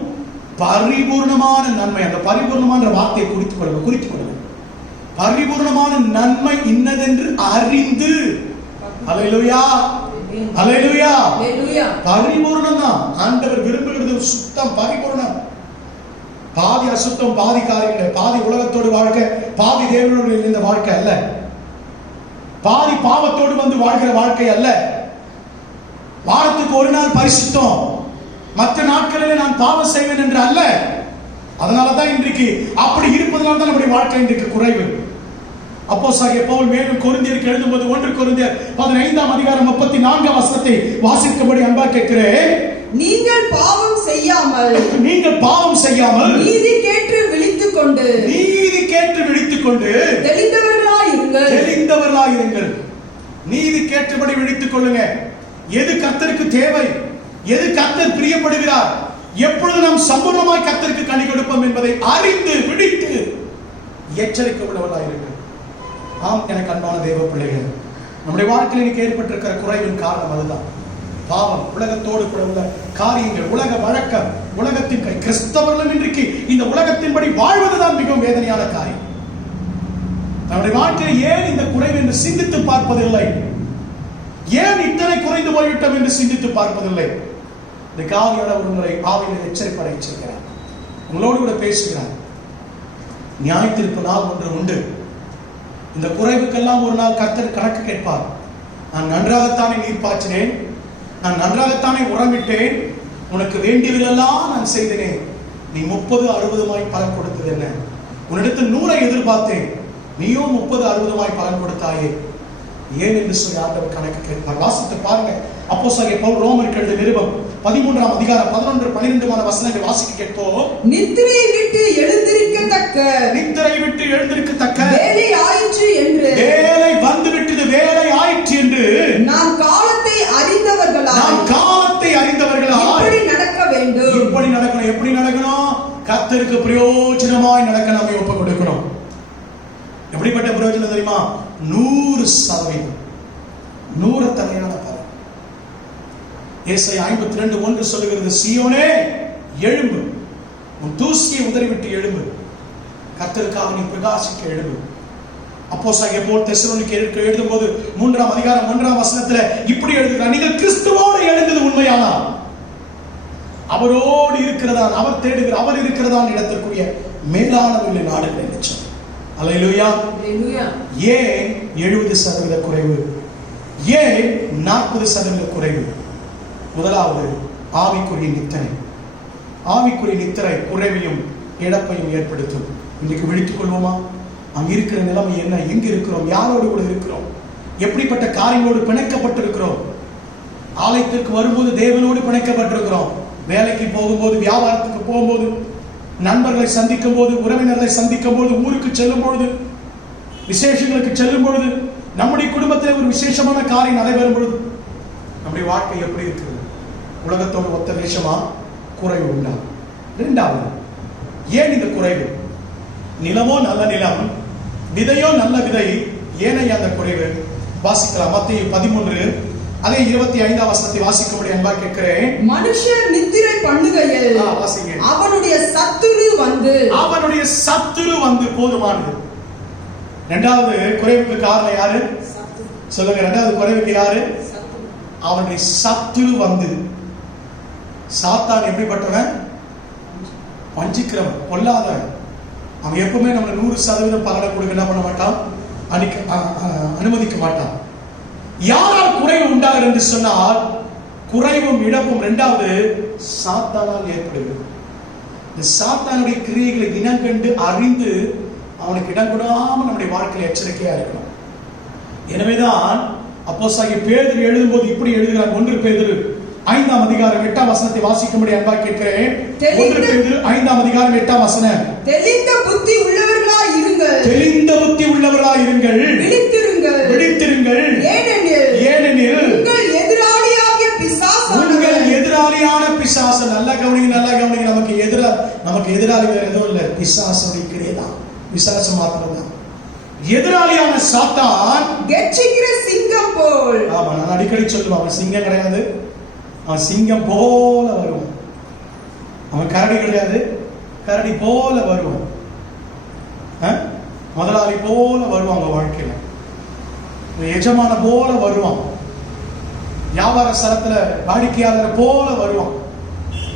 பரிபூர்ணமான நன்மை. அந்த பரிபூர்ணமான வார்த்தையை குறித்துக் கொள்ளுங்க. பரிபூர்ணமான நன்மை இன்னதென்று அறிந்து. அல்லேலூயா, அல்லேலூயா. பரிபூர்ணம் தான் ஆண்டவர் விரும்புகிறது. சுத்தம், பரிபூர்ணம். பாதி அசுத்தம், பாதி காரியங்கள், பாதி உலகத்தோடு வாழ்க்கை, பாதி தேவனோடு இருந்த வாழ்க்கை அல்ல, பாதி பாவத்தோடு வந்து வாழ்கிற வாழ்க்கை அல்ல. வாரத்துக்கு ஒரு நாள் பரிசுத்தம், மற்ற நாட்களில் நான் பாவம் செய்வேன் என்று அல்ல. அதனாலதான் இன்றைக்கு அப்படி இருப்பதனால தான் நம்முடைய வாழ்க்கை இன்றைக்கு குறைவு. அப்போஸ்தலனாகிய பவுல் மேலும் கொரிந்தியருக்கு எழுதும்போது 1 கொரிந்தியர் 15ஆம் அதிகாரம் 34ஆம் வசனத்தை வாசிக்கும்படி அன்பா கேட்கிறேன். நீங்கள் பாவம் செய்யாமல் நீதி கேட்டு விழித்துக் கொண்டு தெளிந்தவர்களாயிருங்கள். நீதி கேட்டபடி விழித்துக் கொள்ளுங்க. எது கர்த்தருக்கு தேவை, எது கர்த்தர் பிரியப்படுகிறார், எப்பொழுது நாம் சம்பூர்ணமாய் கர்த்தருக்கு கனி கொடுப்போம் என்பதை அறிந்து விழித்து எச்சரிக்கை உள்ளவர்களாயிருங்கள். ஆம், எனக்கு அன்பான தேவ பிள்ளைகள், நம்முடைய வாழ்க்கையில் இன்னைக்கு ஏற்பட்டிருக்கிற குறைவின் காரணம் அதுதான். பாவம், உலகத்தோடு கூட உள்ள காரியங்கள், உலக வழக்கம், உலகத்தின் கை. கிறிஸ்தவர்களும் இன்றைக்கு இந்த உலகத்தின்படி வாழ்வதுதான் மிகவும் வேதனையான காரியம். நம்முடைய வாழ்க்கையில் ஏன் இந்த குறைவு என்று சிந்தித்து பார்ப்பதில்லை, ஏன் இத்தனை குறைந்து போய்விட்டோம் என்று சிந்தித்து பார்ப்பதில்லை. இந்த காவியான ஒரு முறை ஆவியில் எச்சரிப்படை செய்கிறார், உங்களோடு கூட பேசுகிறார். நியாயத்திற்கு நாள் ஒன்று உண்டு. இந்த குறைவுக்கெல்லாம் ஒரு நாள் கர்த்தர் கணக்கு கேட்பார். நான் நன்றாகத்தானே நீர் பாய்ச்சினேன், நான் நன்றாகத்தானே உரமிட்டேன், உனக்கு வேண்டியதெல்லாம் நான் செய்தேன், நீ 30-60 பலன் கொடுத்தது என்ன? உன்னிடத்தில் 100 எதிர்பார்த்தேன், நீயோ 30-60 பலன் கொடுத்தாயே, ஏன் என்று சொல்லி ஆண்டவர் கணக்கு கேட்பார். வாசித்து பாருங்க. அப்போஸ்தலனாகிய பவுல் ரோமருக்கு எழுதிய நிருபம் 13ஆம் அதிகாரம் 11-12 வசனங்களை வாசிக்க கேட்போம். நித்திரை விட்டு எழுந்திருக்கத்தக்க வேலை ஆயிற்று என்று, வேலை வந்து விட்டது, வேலை ஆயிற்று என்று நாம் காலத்தை அறிந்தவர்களாய் இப்படி நடக்க வேண்டும். இப்படி நடக்கணும். எப்படி நடக்கணும்? கர்த்தருக்கு பிரயோஜனமாய் நடக்க நாம ஒப்பு கொடுக்கணும். எப்படிப்பட்ட பிரயோஜனம் தெரியுமா? 100%, 100 தமையான பலன். ஏசாயா 52:1 சொல்லுகிறது, சீயோனே எழும்பு, உன் தூசியை உதறிவிட்டு எழும்பு, கர்த்தருக்காக நீ பிரகாசிக்க எழும்பு. அப்போஸ்தலனாகிய பவுல் தெசலோனிக்கேயருக்கு எழுதும்போது 3ஆம் அதிகாரம் 1ஆம் வசனத்துல இப்படி எழுதுகிறார், நீங்கள் கிறிஸ்துவோடு எழுந்தது உண்மையானால் அவரோடு இருக்கிறதான், அவர் தேடுகிற, அவர் இருக்கிறதான் இடத்திற்குரிய மேலானவர்களை நாடுகள் என்று சொன்னார். அல்லேலூயா. ஏன் 70% குறைவு? ஏன் 40% குறைவு? முதலாவது ஆவிக்குரிய நித்திரை. ஆவிக்குரிய நித்திரை குறைவையும் இழப்பையும் ஏற்படுத்தும். இன்றைக்கு விழித்துக் கொள்வோமா? அங்க இருக்கிற நிலைமை என்ன? எங்க இருக்கிறோம்? யாரோடு கூட இருக்கிறோம்? எப்படிப்பட்ட காரியங்களோடு பிணைக்கப்பட்டிருக்கிறோம்? ஆலயத்திற்கு வரும்போது தேவனோடு பிணைக்கப்பட்டிருக்கிறோம். வேலைக்கு போகும்போது, வியாபாரத்துக்கு போகும்போது, நண்பர்களை சந்திக்கும் போது, உறவினர்களை சந்திக்கும் போது, ஊருக்கு செல்லும் பொழுது, விசேஷங்களுக்கு செல்லும் பொழுது, நம்முடைய குடும்பத்தில் ஒரு விசேஷமான காரியம் நடைபெறும் பொழுது நம்முடைய வாழ்க்கை எப்படி இருக்கிறது? உலகத்தோடு ஒத்த வேஷமா? குறைவு உண்டா? இரண்டாவது, ஏன் இந்த குறைவு? நிலமோ நல்ல நிலம், விதையோ நல்ல விதை, ஏனை அந்த குறைவு? வாசிக்கலாம். மத்தேயு 13 அதே 25ஆம் வசனத்தை வாசிக்கும்படி அன்பா கேட்கிறேன். மனுஷர் நித்திரை பண்ணுகையில் அவனுடைய சத்துரு வந்து போதுமானது. இரண்டாவது குறைவுக்கு காரணம் யாரு? சொல்லுங்க. இரண்டாவது குறைவுக்கு யாரு? அவனுடைய சத்துரு வந்து. சாத்தான் எப்படிப்பட்டவன்? வஞ்சிக்கிறவன், பொல்லாதவன். அவன் எப்பவுமே நம்ம 100% பலனை கொடுக்க என்ன பண்ண மாட்டான்? அனுமதிக்க மாட்டான். யாரால் குறைவு உண்டாகிறது என்று சொன்னால், குறைவும் இழப்பும் இரண்டாவது சாத்தானால் ஏற்படுகிறது. இந்த சாத்தானுடைய கிரியைகளை இனங்கண்டு அறிந்து அவனுக்கு இடம் கொடாமல் நம்முடைய வாழ்க்கையில் எச்சரிக்கையா இருக்கணும். எனவேதான் அப்போஸ்தலனாகிய பேதுரு எழுதும்போது இப்படி எழுதுகிறார். 1 பேதுரு 5ஆம் அதிகாரம் 8ஆம் வசனத்தை வாசிக்கும்படி அன்பா கேட்கிறேன். 1 பேதுரு 5ஆம் அதிகாரம் 8ஆம் வசனம். தெளிந்த புத்தி உள்ளவர்களாய் இருங்கள், விழித்திருங்கள், ஏனெனில் உங்கள் எதிராளியான பிசாசு. நல்லா கவனிங்க. நமக்கு எதிராளி வேற எதுவும் இல்லை, பிசாசுடைய கிரியை தான். பிசாசு மாத்திரம் தான். எதிராளியான சாத்தான் கெர்ச்சிக்கிற சிங்கம் போல். ஆமா, நான் அடிக்கடி சொல்லுவேன், அவன் சிங்கம் கிடையாது, அவன் சிங்கம் போல வருவான். அவன் கரடி கிடையாது, கரடி போல வருவான். முதலாளி போல வருவாங்க வாழ்க்கையில, எஜமான போல வருவான், வியாபார ஸ்தலத்துல வாடிக்கையாளர் போல வருவான்.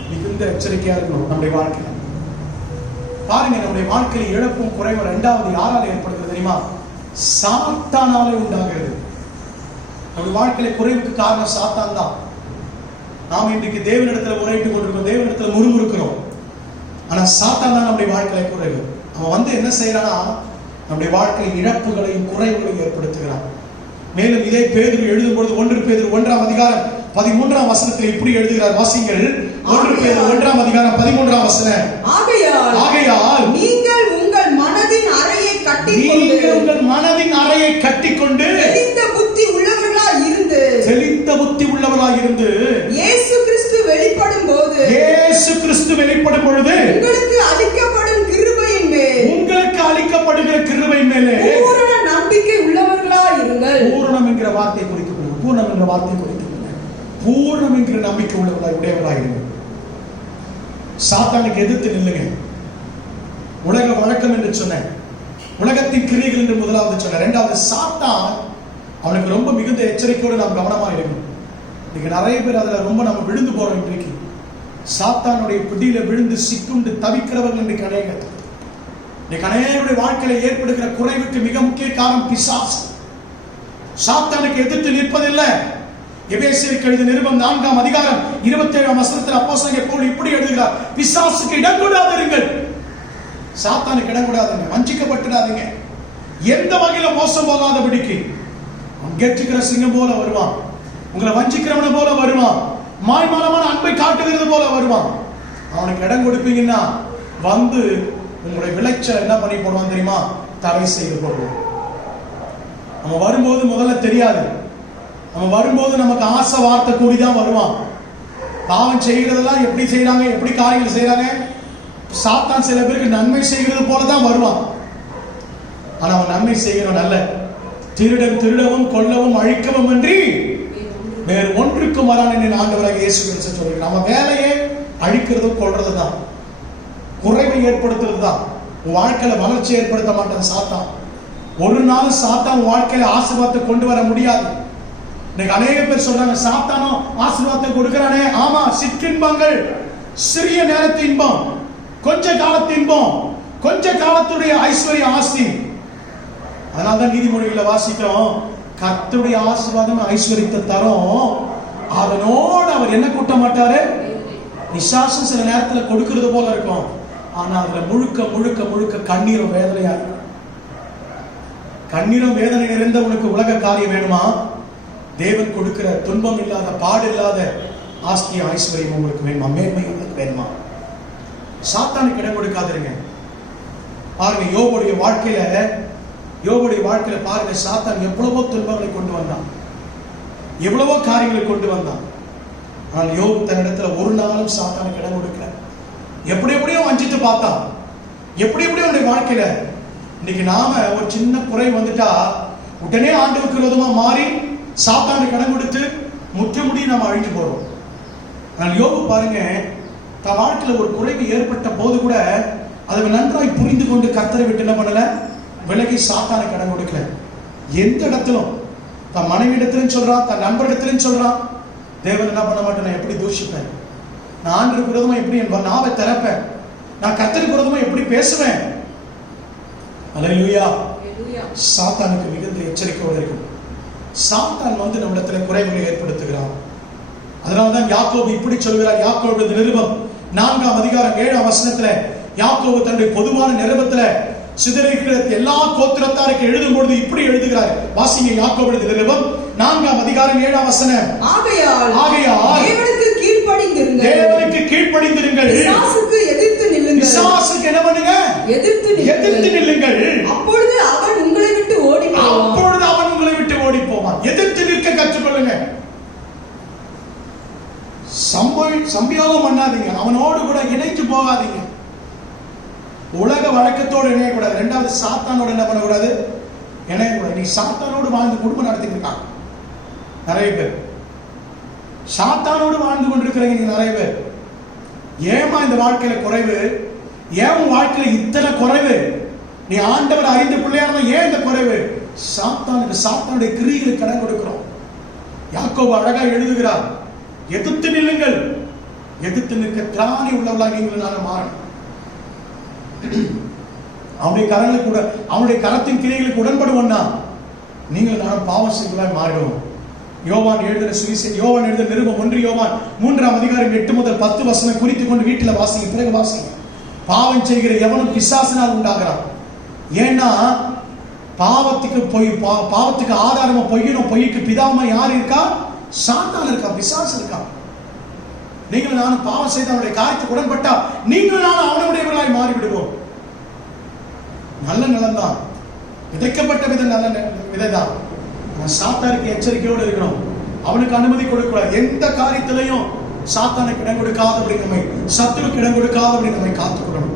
மிகுந்த எச்சரிக்கையா இருக்கணும் நம்முடைய வாழ்க்கையில. பாருங்க, நம்முடைய வாழ்க்கையில் இழப்பும் குறைவும் இரண்டாவது யாரால் ஏற்படுகிறது தெரியுமா? சாத்தானாலே உண்டாகிறது. நம்முடைய வாழ்க்கையில குறைவுக்கு காரணம் சாத்தான் தான். நாம் இன்றைக்கு தேவனிடத்துல முறையிட்டுக் கொண்டிருக்கிறோம், தேவனிடத்துல முறுமுறுக்கிறோம். ஆனா சாத்தான் தான் நம்முடைய வாழ்க்கையில குறைவு. அவன் வந்து என்ன செய்யறானா, நம்முடைய வாழ்க்கையில் இழப்புகளையும் குறைவுகளையும் ஏற்படுத்துகிறான். மேலும் இதே பேதுரு எழுதும் பொழுது 1 பேதுரு 1ஆம் அதிகாரம் 13ஆம் வசனத்தில் இப்படி எழுதுகிறார். வாசிங்கள். 1 பேதுரு 1ஆம் அதிகாரம் 13ஆம் வசனம். ஆகையால் நீங்கள் உங்கள் மனதின் அறையை கட்டிக்கொண்டு தெளிந்த புத்தி உள்ளவர்களாய் இருந்து இயேசு கிறிஸ்து வெளிப்படும் பொழுது உங்களுக்கு அளிக்கப்படுகிற கிருபையின் மேலே பூரண நம்பிக்கை உள்ளவர்களாய் இருங்கள். பூரணம் என்கிற வார்த்தை குறிக்கப்படுகிறது. பூரணம் என்கிற வார்த்தை குறிக்கப்படுகிறது. பூரணம் என்கிற நம்பிக்கை உடையவர்களாய் இருங்கள். சாத்தானுக்கு எதிர்த்து நில்லுங்க. உலக வழக்கம் என்று சொன்னேன், உலகத்தின் கிரியைகள் என்று முதலாவது சொன்னேன். இரண்டாவது, சாத்தான் அவனுக்கு ரொம்ப மிகுந்த எச்சரிக்கையோடு நாம் கவனமாக இருக்கணும். இன்னைக்கு நிறைய பேர் அதுல ரொம்ப நம்ம விழுந்து போறோம். இன்றைக்கு சாத்தானுடைய பிடியில விழுந்து சிக்குண்டு தவிக்கிறவர்கள் இன்றைக்கு அநேகர். இன்னைக்கு அநேகருடைய வாழ்க்கையில ஏற்படுகிற குறைவுக்கு மிக முக்கிய காரணம் பிசாசு. சாத்தானுக்கு எதிர்த்து நிற்பதில்லை. எபேசியருக்கு எழுதிய நிருபம் 4ஆம் அதிகாரம் 27ஆம் வசனத்தில் அப்போஸ்தலன் பவுல் இப்படி எழுதுகிறார். பிசாசுக்கு இடம் கொடாதீர்கள். சாத்தானுக்கு இடம் கொடாதீங்க. வஞ்சிக்கப்பட்டுடாதீங்க. எந்த வகையில மோசம் போகாதபடிக்கு. கெட்டுக்கிற சிங்கம் போல வருவான், உங்களை வஞ்சிக்கிறவன போல வருவான், மாய்மாலமான அன்பை காட்டுகிறது போல வருவான். அவனுக்கு இடம் கொடுப்பீங்கன்னா வந்து உங்களுடைய விளைச்சல் என்ன பண்ணி போடுவான் தெரியுமா? தடை செய்து போடுவோம். நம்ம வரும்போது முதல்ல தெரியாது. நம்ம வரும்போது நமக்கு ஆசை வார்த்தை கூடிதான் வருவான். பாவம் செய்கிறதெல்லாம் எப்படி செய்யறாங்க, எப்படி காரியங்கள் செய்யறாங்க, சாத்தான் சில பேருக்கு நன்மை செய்கிறது போலதான் வருவான். ஆனா அவன் நன்மை செய்கிறவன் அல்ல. திருடவும் கொல்லவும் அழிக்கவும் அன்றி வேறு ஒன்றுக்கும் வரான் ஆண்டவராக இயேசு கிறிஸ்து சொல்கிறார். நம்ம வேலையே அழிக்கிறதும் கொல்றதும் தான், குறைவை ஏற்படுத்துறது தான். வாழ்க்கையில வளர்ச்சி ஏற்படுத்த மாட்டான் சாத்தான். ஒரு நாள் சாத்தான் வாழ்க்கையில ஆசீர்வாதத்தை கொண்டு வர முடியாது. இன்னைக்கு அநேக பேர் சொல்றாங்க, சாத்தானும் ஆசீர்வாதத்தை கொடுக்கிறானே. ஆமா, சிற்றின்பங்கள், சிறிய நேரத்து இன்பம், கொஞ்ச காலத்து இன்பம், கொஞ்ச காலத்துடைய ஐஸ்வர்ய ஆஸ்தி. அதனால்தான் நீதிமொழிகளை வாசிக்கிறோம், கர்த்தருடைய ஆசீர்வாதம் ஐஸ்வர்யத்தை தரும், அதனோடு அவர் என்ன கூட்ட மாட்டாரு, நிசாசம் சில நேரத்துல கொடுக்கிறது போல இருக்கும். ஆனா அதுல முழுக்க முழுக்க முழுக்க கண்ணீரும் வேதனையா இருக்கும். கண்ணீரும் வேதனை நிறைந்த உனக்கு உலக காரியம் வேணுமா? தேவன் கொடுக்கிற துன்பம் இல்லாத, பாடு இல்லாத ஆஸ்திய ஐஸ்வர்யம் உங்களுக்கு வேணுமா? மேன்மை உங்களுக்கு வேணுமா? சாத்தானுக்கு இடம் கொடுக்காதிருங்க. பாருங்க, யோபுடைய வாழ்க்கையில பாருங்க, சாத்தான் எவ்வளவோ துன்பங்களை கொண்டு வந்தான், எவ்வளவோ காரியங்களை கொண்டு வந்தான். ஆனால் யோபு தன்னிடத்துல ஒரு நாளும் சாத்தானுக்கு இடம் கொடுக்கல. எப்படியோ வஞ்சித்து பார்த்தான், எப்படியோ அவனுடைய வாழ்க்கையில. இன்னைக்கு நாம ஒரு சின்ன குறை வந்துட்டா உடனே ஆண்டவருக்கு விரோதமா மாறி சாத்தானுக்கு இடம் கொடுத்து முற்றுமுடி நாம அழிஞ்சு போறோம். ஆனால் யோபு பாருங்க, தன் வாழ்க்கையில ஒரு குறைவு ஏற்பட்ட போது கூட அதை நன்றாய் புரிந்து கொண்டு கர்த்தரை விட்டு என்ன பண்ணல, விலகி சாத்தானுக்கு இடம் கொடுக்கல. எந்த இடத்திலும் தன் மனைவி இடத்திலும் சொல்றான், தன் நண்பர் இடத்திலும் சொல்றான், தேவன் என்ன பண்ண மாட்டேன், நான் எப்படி தூஷிப்பேன், நான் ஆண்டவருக்கு விரோதமா எப்படி என் நாவை திறப்பேன், நான் கர்த்தருக்கு விரோதமா எப்படி பேசுவேன். அல்லேலூயா. சாத்தானுக்கு மிகுந்த எச்சரிக்கையோடு இருக்கும். சாத்தான் வந்து நம்மிடத்துல குறைவுகளை ஏற்படுத்துகிறான். அதனால்தான் யாக்கோபு இப்படி சொல்கிறார். யாக்கோபு நிருபம் 4ஆம் அதிகாரம் 7ஆம் வசனத்துல யாக்கோபு தன்னுடைய பொதுவான நிருபத்துல சிதறிக்கிற எல்லா கோத்திரத்தாருக்கு எழுதும் பொழுது இப்படி எழுதுகிறார். வாசிங்க, யாக்கோபு நிருபம் 4ஆம் அதிகாரம் 7ஆம் வசனம். ஆகையால் தேவனுக்கு கீழ்ப்படிந்திருங்கள், பிசாசுக்கு எதிர்த்து நில்லுங்கள். பிசாசுக்கு என்ன பண்ணுங்க? எதிர்த்து நில்லுங்கள். அப்பொழுது அவன் உங்களை விட்டு ஓடி போவான். எதிர்த்து நிற்க கற்றுக்கொள்ளுங்க. சம்பியோகம் பண்ணாதீங்க, அவனோடு கூட இணைஞ்சு போகாதீங்க. உலக வழக்கத்தோடு இணையக்கூடாது. இரண்டாவது, சாத்தானோடு என்ன பண்ணக்கூடாது, இணையக்கூடாது. நீ சாத்தானோடு வாழ்ந்து குடும்பம் நடத்திட்டு இருக்காங்க நிறைய பேர். சாத்தானோடு வாழ்ந்து கொண்டிருக்கிறீங்க நீங்க நிறைய பேர். ஏமா இந்த வாழ்க்கையில குறைவு? ஏன் உன் வாழ்க்கையில இத்தனை குறைவு? நீ ஆண்டவர் அறிந்த பிள்ளையாம ஏன் இந்த குறைவு? சாத்தானுடைய கிரியைகளுக்கு கடன் கொடுக்கிறோம். யாக்கோபு அழகா எழுதுகிறார், எதிர்த்து நில்லுங்கள். எதிர்த்து நிற்க திராணி உள்ளவர்களாக நீங்கள் நாங்கள் மாறணும். அவனுடைய கரத்தின் கிரியைகளுக்கு உடன்படுவோம்னா நீங்கள் நானும் பாவம் செய்வதாய் மாறிடுவோம். யோவான் எழுதின சுவிசேஷம், யோவான் எழுதின நிருபம் 1 யோவான் 3ஆம் அதிகாரம் 8 முதல் 10 வசனம் குறித்துக் கொண்டு வீட்டில் வாசிங்க, பிறகு வாசிங்க. பாவம் செய்கிற எவனும் பிசாசினால் உண்டாகிறான். ஏன்னா பாவத்துக்கு ஆதாரமா பொய்யணும். பொய்க்கு பிதாமா யார் இருக்கா? சாத்தான் இருக்கா, பிசாசு இருக்கா. நீங்கள் நானும் பாவம் செய்து அவனுடைய காரியத்துக்கு உடன்பட்டா நீங்கள் நானும் அவனுடையவர்களாய் மாறிவிடுவோம். நல்ல நிலம்தான், விதைக்கப்பட்ட விதை நல்ல விதைதான். சாத்தானுக்கு எச்சரிக்கையோடு இருக்கணும். அவனுக்கு அனுமதி கொடுக்கூடாது. எந்த காரியத்திலையும் சாத்தானுக்கு இடம் கொடுக்காதபடி நம்மை, சத்துருக்கு இடம் கொடுக்காதபடி நம்மை காத்துக்கொள்ளணும்.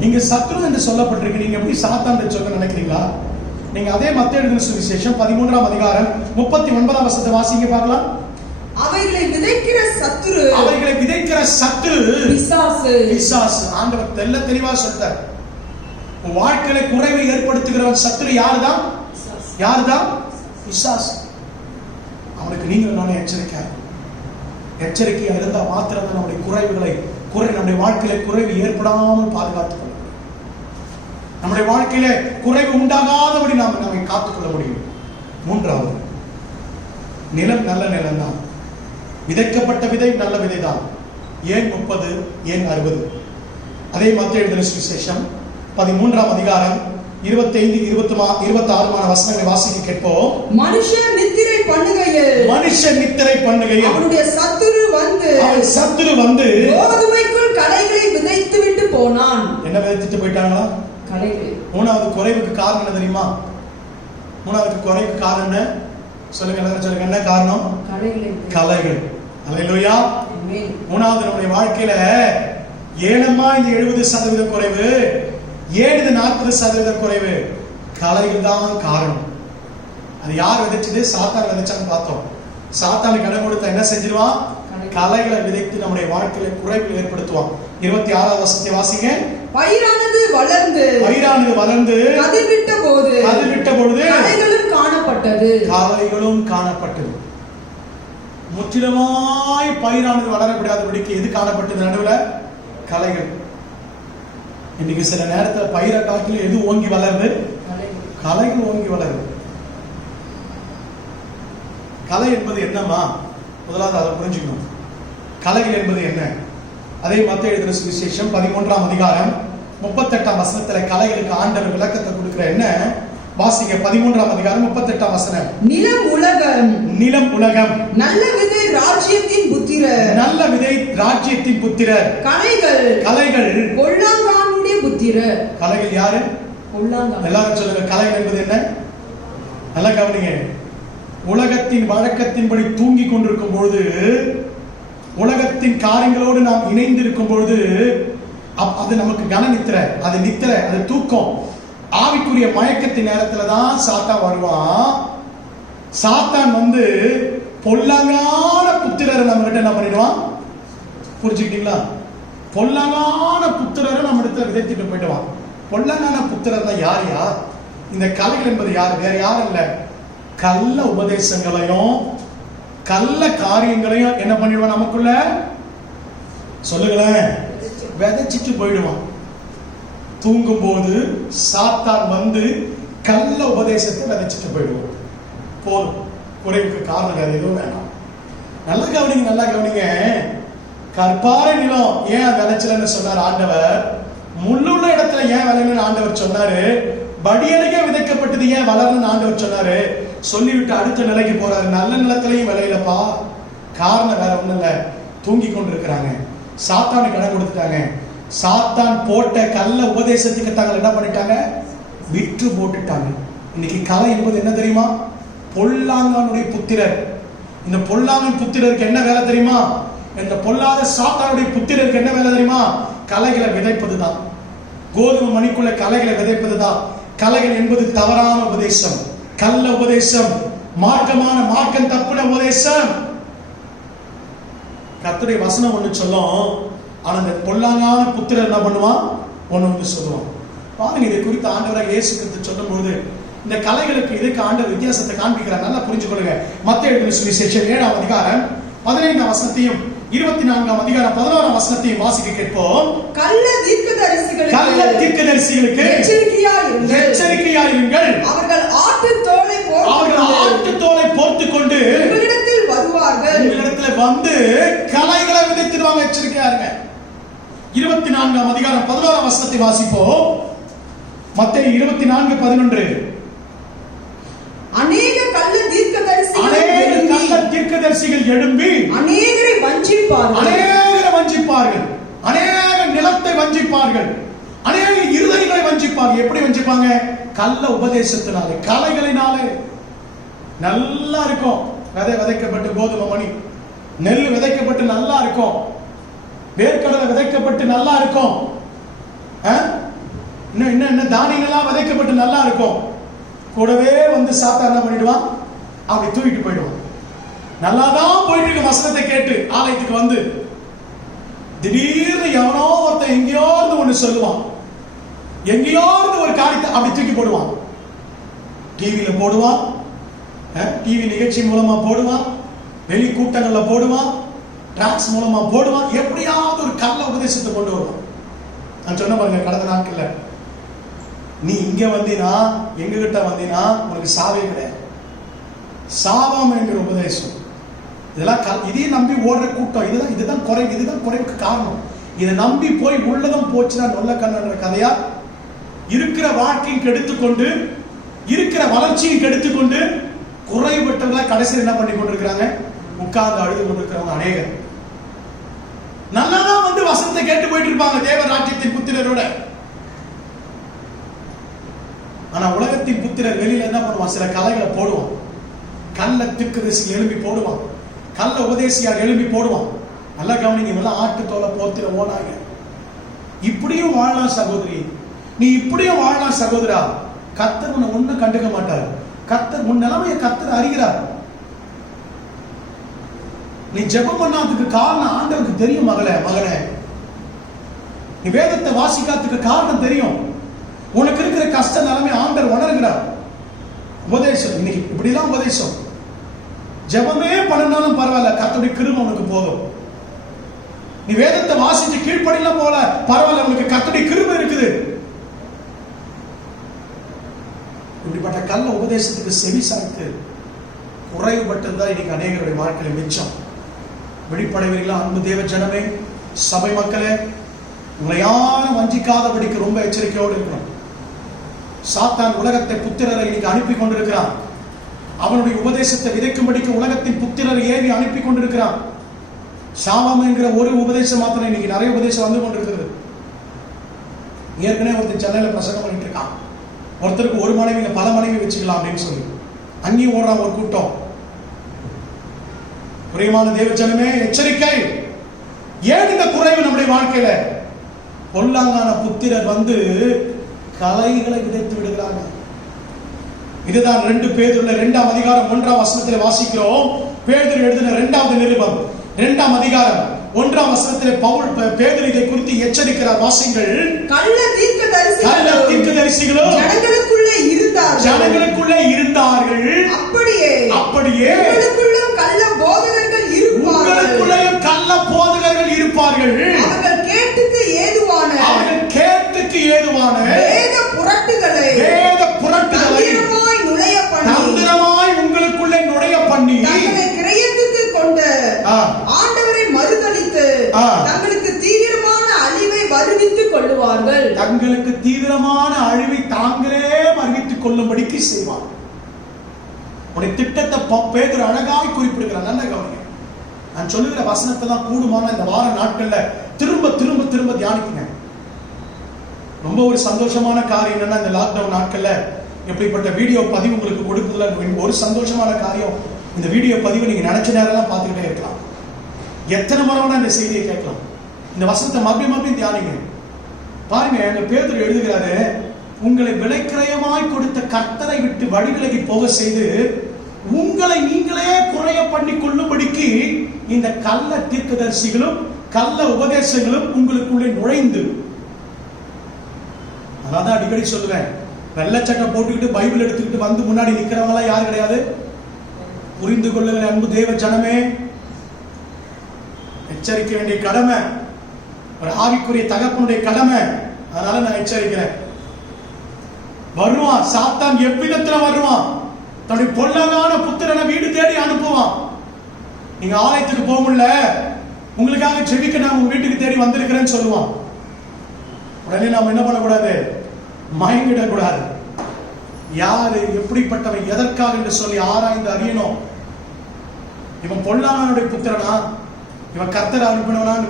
நீங்க சத்துரு என்று சொல்லப்பட்டிருக்கு, நீங்க எப்படி சாத்தான் என்று சொல்ல நினைக்கிறீங்களா? நீங்க அதே மத்தேயு எழுதின சுவிசேஷம் 13ஆம் அதிகாரம் 39ஆம் வசனத்தை வாசிங்க பார்க்கலாம். அவைகளை விதைக்கிற சத்துரு, அவைகளை விதைக்கிற சத்துரு பிசாசு. பிசாசு. ஆண்டவர் தெளிவா சொல்றார். வாழ்க்கையில குறைவை ஏற்படுத்துகிறவன் சத்துரு யாருதான்? யாருதான்? பிசாசு. அவனுக்கு நீங்கள் நானே எச்சரிக்கையா இருந்தா மாத்திரம் நம்முடைய குறைவுகளை நம்முடைய வாழ்க்கையில குறைவு ஏற்படாமல் பாதுகாத்துக் கொள்ள, நம்முடைய வாழ்க்கையில குறைவு உண்டாகாதபடி நாம் நம்மை காத்துக்கொள்ள முடியும். மூன்றாவது, நிலம் நல்ல நிலம் தான். விதைக்கப்பட்ட விதை நல்ல விதை தான். ஏன் 30, ஏன் 60? அதே மத்தேயு எழுதின சுவிசேஷம் 13ஆம் அதிகாரம் 25, 26 வசனங்களை வாசிக்க கேட்போம். மனுஷன் நித்திரை பண்ணுகையில் அவனுடைய சத்துரு வந்து கோதுமைக்குள் களைகளை விதைத்து விட்டு போனான். என்ன விதைத்துட்டு போயிட்டாங்களா? களைகள். மூணாவது குறைவுக்கு காரணம் என்ன தெரியுமா? மூணாவது குறைவுக்கு காரணம் என்ன சொல்லுங்க, எல்லாரும் சொல்லுங்க. என்ன காரணம்? களைகள். அல்லேலூயா. மூணாவது, நம்முடைய வாழ்க்கையில ஏனம்மா இந்த 70% குறைவு, ஏன் இது 40% குறைவு? களைகள் தான் காரணம். அது யார் விதைச்சது? சாத்தான் விதைச்சான்னு பார்த்தோம். சாத்தானுக்கு இடம் கொடுத்தா என்ன செஞ்சிருவான்? களைகளை விதைத்து நம்முடைய வாழ்க்கையில குறைவு ஏற்படுத்துவான். 26ஆம் வசனத்தை வாசிங்க. பயிரானது வளர்ந்து கதிர்விட்ட பொழுது களைகளும் காணப்பட்டது. முற்றிலுமாய் பயிரானது வளரக்கூடாதபடிக்கு எது காணப்பட்டது? நடுவுல களைகள். இன்னைக்கு சில நேரத்தில் பயிரை காட்டிலும் எது ஓங்கி வளருது? களைகள் ஓங்கி வளருது. கலை என்பது என்னமா? முதலாவது அதை புரிஞ்சுக்கணும். கலைகள் என்பது என்ன? அதே மத்தேயு எழுதின சுவிசேஷம் 13ஆம் அதிகாரம் 38ஆம் வசனத்துல கலைகளுக்கு ஆண்டவர் விளக்கத்தை கொடுக்கிற. என்ன வாசிங்க? 13ஆம் அதிகாரம் 38ஆம் வசனம். நிலம் உலகம், நல்ல விதை ராஜ்யத்தின் புத்திரர், கலைகள் பொல்லாங்கானுடைய புத்திரர். கலைகள் யாரு? எல்லாரும் சொல்லுங்க. கலைகள் என்பது என்ன? நல்லா கவனிங்க. உலகத்தின் வழக்கத்தின்படி தூங்கி கொண்டிருக்கும் பொழுது, உலகத்தின் காரியங்களோடு நாம் இணைந்திருக்கும் பொழுது, அது நமக்கு கன நித்திரை, அது தூக்கம். ஆவிக்குரிய மயக்கத்தின் நேரத்துல தான் சாத்தான் வருவான். சாத்தான் வந்து பொல்லாங்கான புத்திரரை நம்ம கிட்ட என்ன பண்ணிடுவான்? புரிஞ்சுக்கிட்டீங்களா? பொல்லாங்கான புத்திரரை நம்ம இடத்துல விதைத்துட்டு போயிடுவான். பொல்லாங்கான புத்திரர் தான் யாரையா? இந்த கலைகள் என்பது யார்? வேற யாரும் இல்ல, கள்ள உபதேசங்களையும் கள்ள காரியங்களையும் என்ன பண்ணிடுவான்? நமக்குள்ள சொல்லுங்களேன், விதைச்சிட்டு போயிடுவான். தூங்கும் போது சாத்தான் வந்து கள்ள உபதேசத்தை விதைச்சிட்டு போயிடுவோம். போதும், குறைவுக்கு காரணம் வேற எதுவும் வேணாம். நல்லா கவனிங்க. கற்பாறை நிலம் ஏன் விளைச்சலன்னு சொன்னார் ஆண்டவர்? முள்ளுள்ள இடத்துல ஏன் விளையணும்னு ஆண்டவர் சொன்னாரு? படியடைக்க விதைக்கப்பட்டது ஏன் வளரணும்னு ஆண்டவர் சொன்னாரு? சொல்லிவிட்டு அடுத்த நிலைக்கு போறாரு. நல்ல நிலத்திலையும் விளையலப்பா. காரணம் வேற ஒண்ணும் இல்ல, தூங்கி கொண்டிருக்கிறாங்க. சாத்தானுக்கு இடம் கொடுத்துட்டாங்க. சாத்தான் போட்ட கள்ள உபதேசத்துக்கு தாங்கள் என்ன பண்ணிட்டாங்க? விற்று போட்டுட்டாங்க. இன்னைக்கு கலை என்பது என்ன தெரியுமா? பொல்லாங்கனுடைய புத்திரர். இந்த பொல்லாங்கன் புத்திரருக்கு என்ன வேலை தெரியுமா? இந்த பொல்லாத சாத்தானுடைய புத்திரருக்கு என்ன வேலை தெரியுமா? கலைகளை விதைப்பதுதான். கோதுமை மணிக்குள்ள கலைகளை விதைப்பதுதான். கலைகள் என்பது தவறான உபதேசம், கள்ள உபதேசம், மார்க்கம் தப்புன உபதேசம். கர்த்தருடைய வசனம் ஒண்ணு சொல்லும், ஆனா இந்த பொல்லாங்கான புத்திரர் என்ன பண்ணுவான்? ஒண்ணு சொல்லுவான். பாருங்க, இதை குறித்து ஆண்டவராக இயேசு கிறிஸ்து சொல்லும் பொழுது இந்த கலைகளுக்கு இதுக்கு ஆண்டவர் வித்தியாசத்தை காண்பிக்கிறார். நல்லா புரிஞ்சுக்கொள்ளுங்க. மத்தேயு எழுதின சுவிசேஷம் 7ஆம் அதிகாரம் 15ஆம் வசனத்தையும் 24ஆம் அதிகாரம் 11ஆம் வசனத்தையும் வாசிக்க கேட்போம். கள்ள தீர்க்கதரிசிகளுக்கு எச்சரிக்கையாயிருங்கள். அவர்கள் ஆட்டுத் தோலை போர்த்துக் கொண்டு உங்களிடத்தில் வருவார்கள். உங்களிடத்தில் வந்து கலைகளை விதைத்துடுவாங்க. எச்சரிக்கையா இருங்க. 24ஆம் அதிகாரம் 11ஆம் வசனத்தை வாசிப்போம். மத்தேயு 24:11. அநேக கள்ள தீர்க்கதரிசிகள் எழும்பி அநேகரை வஞ்சிப்பார்கள், அநேக நிலத்தை வஞ்சிப்பார்கள், அநேக இருதயங்களை வஞ்சிப்பார்கள். எப்படி வஞ்சிப்பாங்க? கள்ள உபதேசத்தினாலே, கலைகளினாலே. நல்லா இருக்கும், விதை விதைக்கப்பட்டு கோதுமை மணி, நெல் விதைக்கப்பட்டு நல்லா இருக்கும், வேர்க்கடலை விதைக்கப்பட்டு நல்லா இருக்கும், இன்னும் தானியங்கள்லாம் விதைக்கப்பட்டு நல்லா இருக்கும். கூடவே வந்து சாத்தா என்ன பண்ணிடுவான்? அப்படி தூக்கிட்டு போயிடுவான். நல்லாதான் போயிட்டு இருக்க வசனத்தை கேட்டு ஆலயத்துக்கு வந்து திடீர்னு எவனோ ஒருத்தன் எங்கேயோ இருந்து ஒண்ணு சொல்லுவான், எங்கேயோ இருந்து ஒரு காரியத்தை அப்படி தூக்கி போடுவான். டிவியில போடுவான், டிவி நிகழ்ச்சி மூலமா போடுவான், வெளி கூட்டங்கள்ல போடுவான், டிராக்ஸ் மூலமா போடுவான். எப்படியாவது ஒரு கள்ள உபதேசத்தை கொண்டு வருவான். நான் சொன்ன பாருங்க, கடந்த நாட்கள்ல நீ இங்க வந்தினா, எங்க கிட்ட வந்தினா உனக்கு சாவே கிடையாது, சாவாம என்கிற உபதேசம். இதெல்லாம் இதையும் நம்பி ஓடுற கூட்டம். இதுதான் குறைவுக்கு காரணம். இதை நம்பி போய் உள்ளதும் போச்சுன்னா நொல்ல கண்ணன்ற கதையா இருக்கிற வாழ்க்கையும் கெடுத்துக்கொண்டு, இருக்கிற வளர்ச்சியும் கெடுத்துக்கொண்டு, குறைபட்டவர்களா கடைசியில் என்ன பண்ணி கொண்டிருக்கிறாங்க? உட்கார்ந்து அழுது கொண்டிருக்கிறவங்க அநேகர். நல்லாதான் வந்து வசனத்தை கேட்டு போயிட்டு இருப்பாங்க தேவ ராஜ்யத்தின் புத்திரரோட. ஆனா உலகத்தின் புத்திரர் வெளியில என்ன பண்ணுவான்? சில கலைகளை போடுவான், கள்ள தீர்க்கதரிசி எழுப்பி போடுவான், கள்ள உபதேசியார் எழுப்பி போடுவான். நல்லா கவனிங்க, இவெல்லாம் ஆட்டு தோலை போத்திர ஓனாங்க. இப்படியும் வாழலாம் சகோதரி, நீ இப்படியும் வாழலாம் சகோதரா. கர்த்தர் உன்னை ஒண்ணும் கண்டுக்க மாட்டார். கர்த்தர் உன் நிலைமையை கர்த்தர் அறிகிறார். நீ ஜெபம் பண்ணாததுக்கு காரணம் ஆண்டவருக்கு தெரியும். மகனே, நீ வேதத்தை வாசிக்காததுக்கு காரணம் தெரியும். உனக்கு இருக்கிற கஷ்ட நிலைமை ஆண்டவர் உணர்கிறார். உபதேசம் இன்னைக்கு இப்படிதான் உபதேசம். ஜெபமே பண்ணனாலும் பரவாயில்ல, கர்த்தருடைய கிருபை உனக்கு போதும். நீ வேதத்தை வாசிச்சு கீழ்ப்படியலாம் போல பரவாயில்ல, உனக்கு கர்த்தருடைய கிருபை இருக்குது. இப்படிப்பட்ட கள்ள உபதேசத்துக்கு செவி சாய்த்து குறைவுபட்டதுதான் இன்னைக்கு அநேகருடைய வாழ்க்கையில மிச்சம். வெளிப்படைவீர்களா அன்பு தேவ ஜனமே, சபை மக்களே, உங்களை யாரும் வஞ்சிக்காதபடிக்கு ரொம்ப எச்சரிக்கையோடு இருக்கணும். சாத்தான் உலகத்தை புத்திரரை இன்னைக்கு அனுப்பி கொண்டிருக்கிறான். அவனுடைய உபதேசத்தை விதைக்கும்படிக்கு உலகத்தின் புத்திரரை ஏவி அனுப்பி கொண்டிருக்கிறான். சாபம் என்கிற ஒரு உபதேசம் மாத்திரம் இன்னைக்கு நிறைய உபதேசம் வந்து கொண்டிருக்கிறது. ஏற்கனவே ஒருத்தர் சென்னையில பிரசங்கம் பண்ணிட்டு இருக்கான். ஒருத்தருக்கு ஒரு மனைவியில பல மனைவி வச்சுக்கலாம் அப்படின்னு சொல்லி அங்கேயும் ஓடுறான் ஒரு கூட்டம். பிரியமான தேவஜனமே, எச்சரிக்கை. ஏன் இந்த குறைவு நம்முடைய வாழ்க்கையில? பொல்லாங்கான புத்திரர் வந்து கலைகளை விதைத்து விடுகிறாங்க. இதுதான் 2 பேதுருல 2ஆம் அதிகாரம் 1ஆம் வசனத்தில் வாசிக்கிறோம். பேதுரு எழுதின 2வது நிருபம் 2ஆம் அதிகாரம் 1ஆம் வசனத்திலே பேதுரு இதை குறித்து எச்சரிக்கிறார். வாசிங்கள். கள்ள தீர்க்கதரிசிகளோ ஜனங்களுக்குள்ளே இருந்தார்கள். அப்படியே உங்களுக்குள்ளும் கள்ள போதகர்கள் இருப்பார்கள். அவர்கள் கேட்டுக்கு ஏதுவான வேத புரட்டுகளை தந்திரமாய் உங்களுக்குள்ளே நுழைய பண்ணி தங்களை கிரயத்துக்கு கொண்டு ஆண்டவரை மறுதலித்து தங்களுக்கு தீவிரமான அழிவை வருவித்துக் கொள்ளுவார்கள். தங்களுக்கு தீவிரமான அழிவை தாங்களே வருவித்துக் கொள்ளும்படிக்கு செய்வார். உடைய திட்டத்தை பேதுரு அழகாய் குறிப்பிடுகிறார். நல்ல கவனிங்க. நான் சொல்லுகிற வசனத்தை தான் கூடுமான இந்த வார நாட்கள்ல திரும்ப திரும்ப திரும்ப தியானிக்குங்க. ரொம்ப ஒரு சந்தோஷமான காரியம் என்னன்னா, இந்த லாக்டவுன் நாட்கள்ல எப்படிப்பட்ட வீடியோ பதிவு உங்களுக்கு கொடுப்பதுல ஒரு சந்தோஷமான காரியம், இந்த வீடியோ பதிவை நீங்க நினைச்ச நேரம் பார்த்துக்கிட்டே இருக்கலாம். எத்தனை முறை இந்த செய்தியை கேட்கலாம். இந்த வசனத்தை மறுபடியும் தியானிங்க. பாருங்க, எங்க பேதுரு எழுதுகிறாரு, உங்களை விலைக்கிரயமாய் கொடுத்த கர்த்தரை விட்டு வழிவிலகி போக செய்து உங்களை நீங்களே குறைய பண்ணி கொள்ளும்படிக்கு இந்த கள்ள தீர்க்கதரிசிகளும் கள்ள உபதேசங்களும் உங்களுக்குள்ளே நுழைந்து. அதான் அடிக்கடி சொல்லுவேன், வெள்ளச்சட்டை போட்டுக்கிட்டு பைபிள் எடுத்துக்கிட்டு வந்து முன்னாடி நிக்கிறவங்க யாரும் கிடையாது. புரிந்து கொள்ளுகிற அன்பு தேவ ஜனமே, எச்சரிக்க வேண்டிய கடமை ஒரு ஆவிக்குரிய தகப்பனுடைய கடமை. அதனால நான் எச்சரிக்கிறேன். வருவான் சாத்தான், எவ்விதத்துல வருவான்? தன்னுடைய பொல்லாதான புத்திரனை வீடு தேடி அனுப்புவான். நீங்க ஆலயத்துக்கு போக முடியல, உங்களுக்காக செவிக்க நான் உங்க வீட்டுக்கு தேடி வந்திருக்கிறேன்னு சொல்லுவான். உடனே நாம் என்ன பண்ணக்கூடாது? மயங்கிடக்கூடாது. யாரு எப்படிப்பட்டவன் எதற்காக என்று சொல்லி ஆராய்ந்து அறியணும். இவன் பொல்லாங்கனுடைய புத்திரனா, இவன் கர்த்தர் அனுப்பினவனான்னு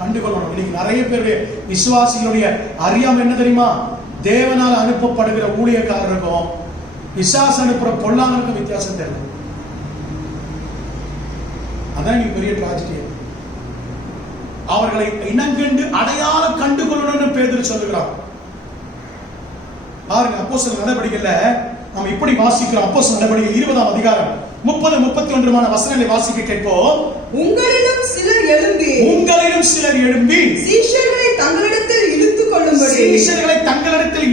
கண்டுகொள்ளணும். இன்னைக்கு நிறைய பேருடைய விசுவாசிகளுடைய அறியாம என்ன தெரியுமா? தேவனால் அனுப்பப்படுகிற ஊழியக்காரருக்கும் பிசாசு அனுப்புற பொல்லாங்கனுக்கும் வித்தியாசம் தெரியல. அதான் நீ பெரிய டிராஜடி. அவர்களை இனங்கண்டு அடையாளம் கண்டுகொள்ளணும்னு பேதுரு சொல்லுகிறான். பாருங்க, அப்போஸ்தலர் நடவடிக்கையில நாம் இப்படி வாசிக்கிறோம். அப்போஸ்தலர் நடவடிக்கை 20ஆம் அதிகாரம் 30-31 வசனங்களை வாசிக்க கேட்போம். உங்களிலும் சிலர் எழும்பி சீஷர்களை தங்களிடத்தில்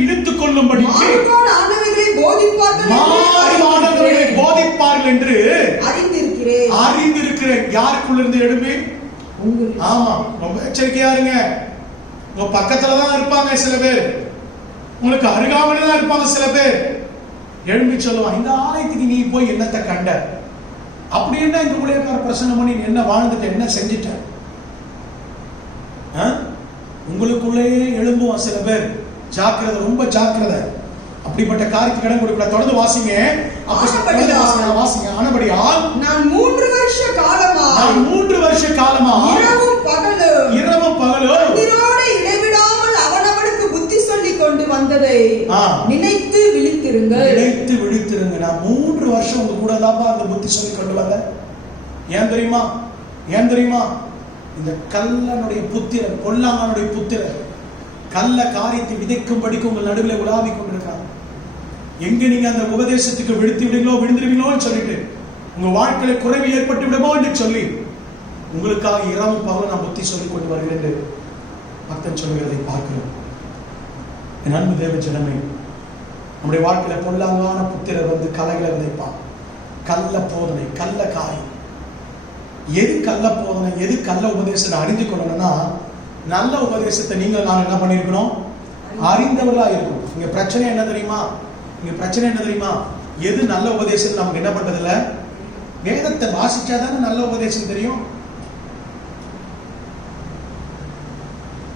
இழுத்துக் கொள்ளும்படி மாறுபாடானவைகளை போதிப்பார்கள் என்று அறிந்திருக்கிறேன். யாருக்குள்ள இருந்து எழும்பி? ஆமா, ரொம்ப எச்சரிக்கையா இருங்க. உங்க பக்கத்துலதான் இருப்பாங்க சில பேர், உங்களுக்கு அருகாமையில தான் இருப்பாங்க சில பேர். எழும்பி சொல்லுவான், இந்த ஆலயத்துக்கு நீ போய் என்னத்தை கண்ட? அப்படி என்ன இந்த ஊழியக்கார பிரசங்கம் பண்ணி என்ன வாழ்ந்துட்ட, என்ன செஞ்சிட்ட? உங்களுக்குள்ளேயே எழும்புவான் சில பேர். ஜாக்கிரதை, ரொம்ப ஜாக்கிரதை. அப்படிப்பட்ட காரியத்துக்கு இடம் கொடுக்க. தொடர்ந்து வாசிங்க. ஆனபடியால் நான் 3 வருஷ காலமா இரவும் பகலும் இடைவிடாமல் அவனவனுக்கு புத்தி சொல்லிக் கொண்டு வந்ததை நினைத்து விழித்திருங்க. நான் 3 வருஷம் உங்க கூட தான் அந்த புத்தி சொல்லி கொண்டு வந்தேன். ஏன் தெரியுமா? இந்த கல்லனுடைய புத்திரன், பொல்லாங்கனுடைய புத்திரன் கள்ள காரியத்தை விதைக்கும்படிக்கு உங்கள் நடுவில் உலாவி கொண்டிருக்கிறான். எங்க நீங்க அந்த உபதேசத்துக்கு விழுந்துருவீங்களோன்னு சொல்லிட்டு உங்க வாழ்க்கையில குறைவு ஏற்பட்டு விடுமோ என்று சொல்லி உங்களுக்காக இரவும் பகலும் நான் புத்தி சொல்லிக் கொண்டு வருகிறேன் என்று பக்தன் சொல்லுகிறதை பார்க்கிறோம். என் அன்பு தேவ ஜனமே, நம்முடைய வாழ்க்கையில பொல்லாங்கான புத்திரர் வந்து கலைகளை விதைப்பான். கள்ள போதனை, கள்ள காரியம். எது கள்ள போதனை, எது கள்ள உபதேசத்தை அறிந்து கொள்ளணும்னா, நல்ல உபதேசத்தை நீங்கள் நான் என்ன பண்ணிருக்கணும்? அறிந்தவர்களா இருக்கணும். இங்க பிரச்சனை என்ன தெரியுமா? எது நல்ல உபதேசம் நமக்கு என்ன பண்றது இல்ல? வேதத்தை வாசிச்சாதானே நல்ல உபதேசம் தெரியும்.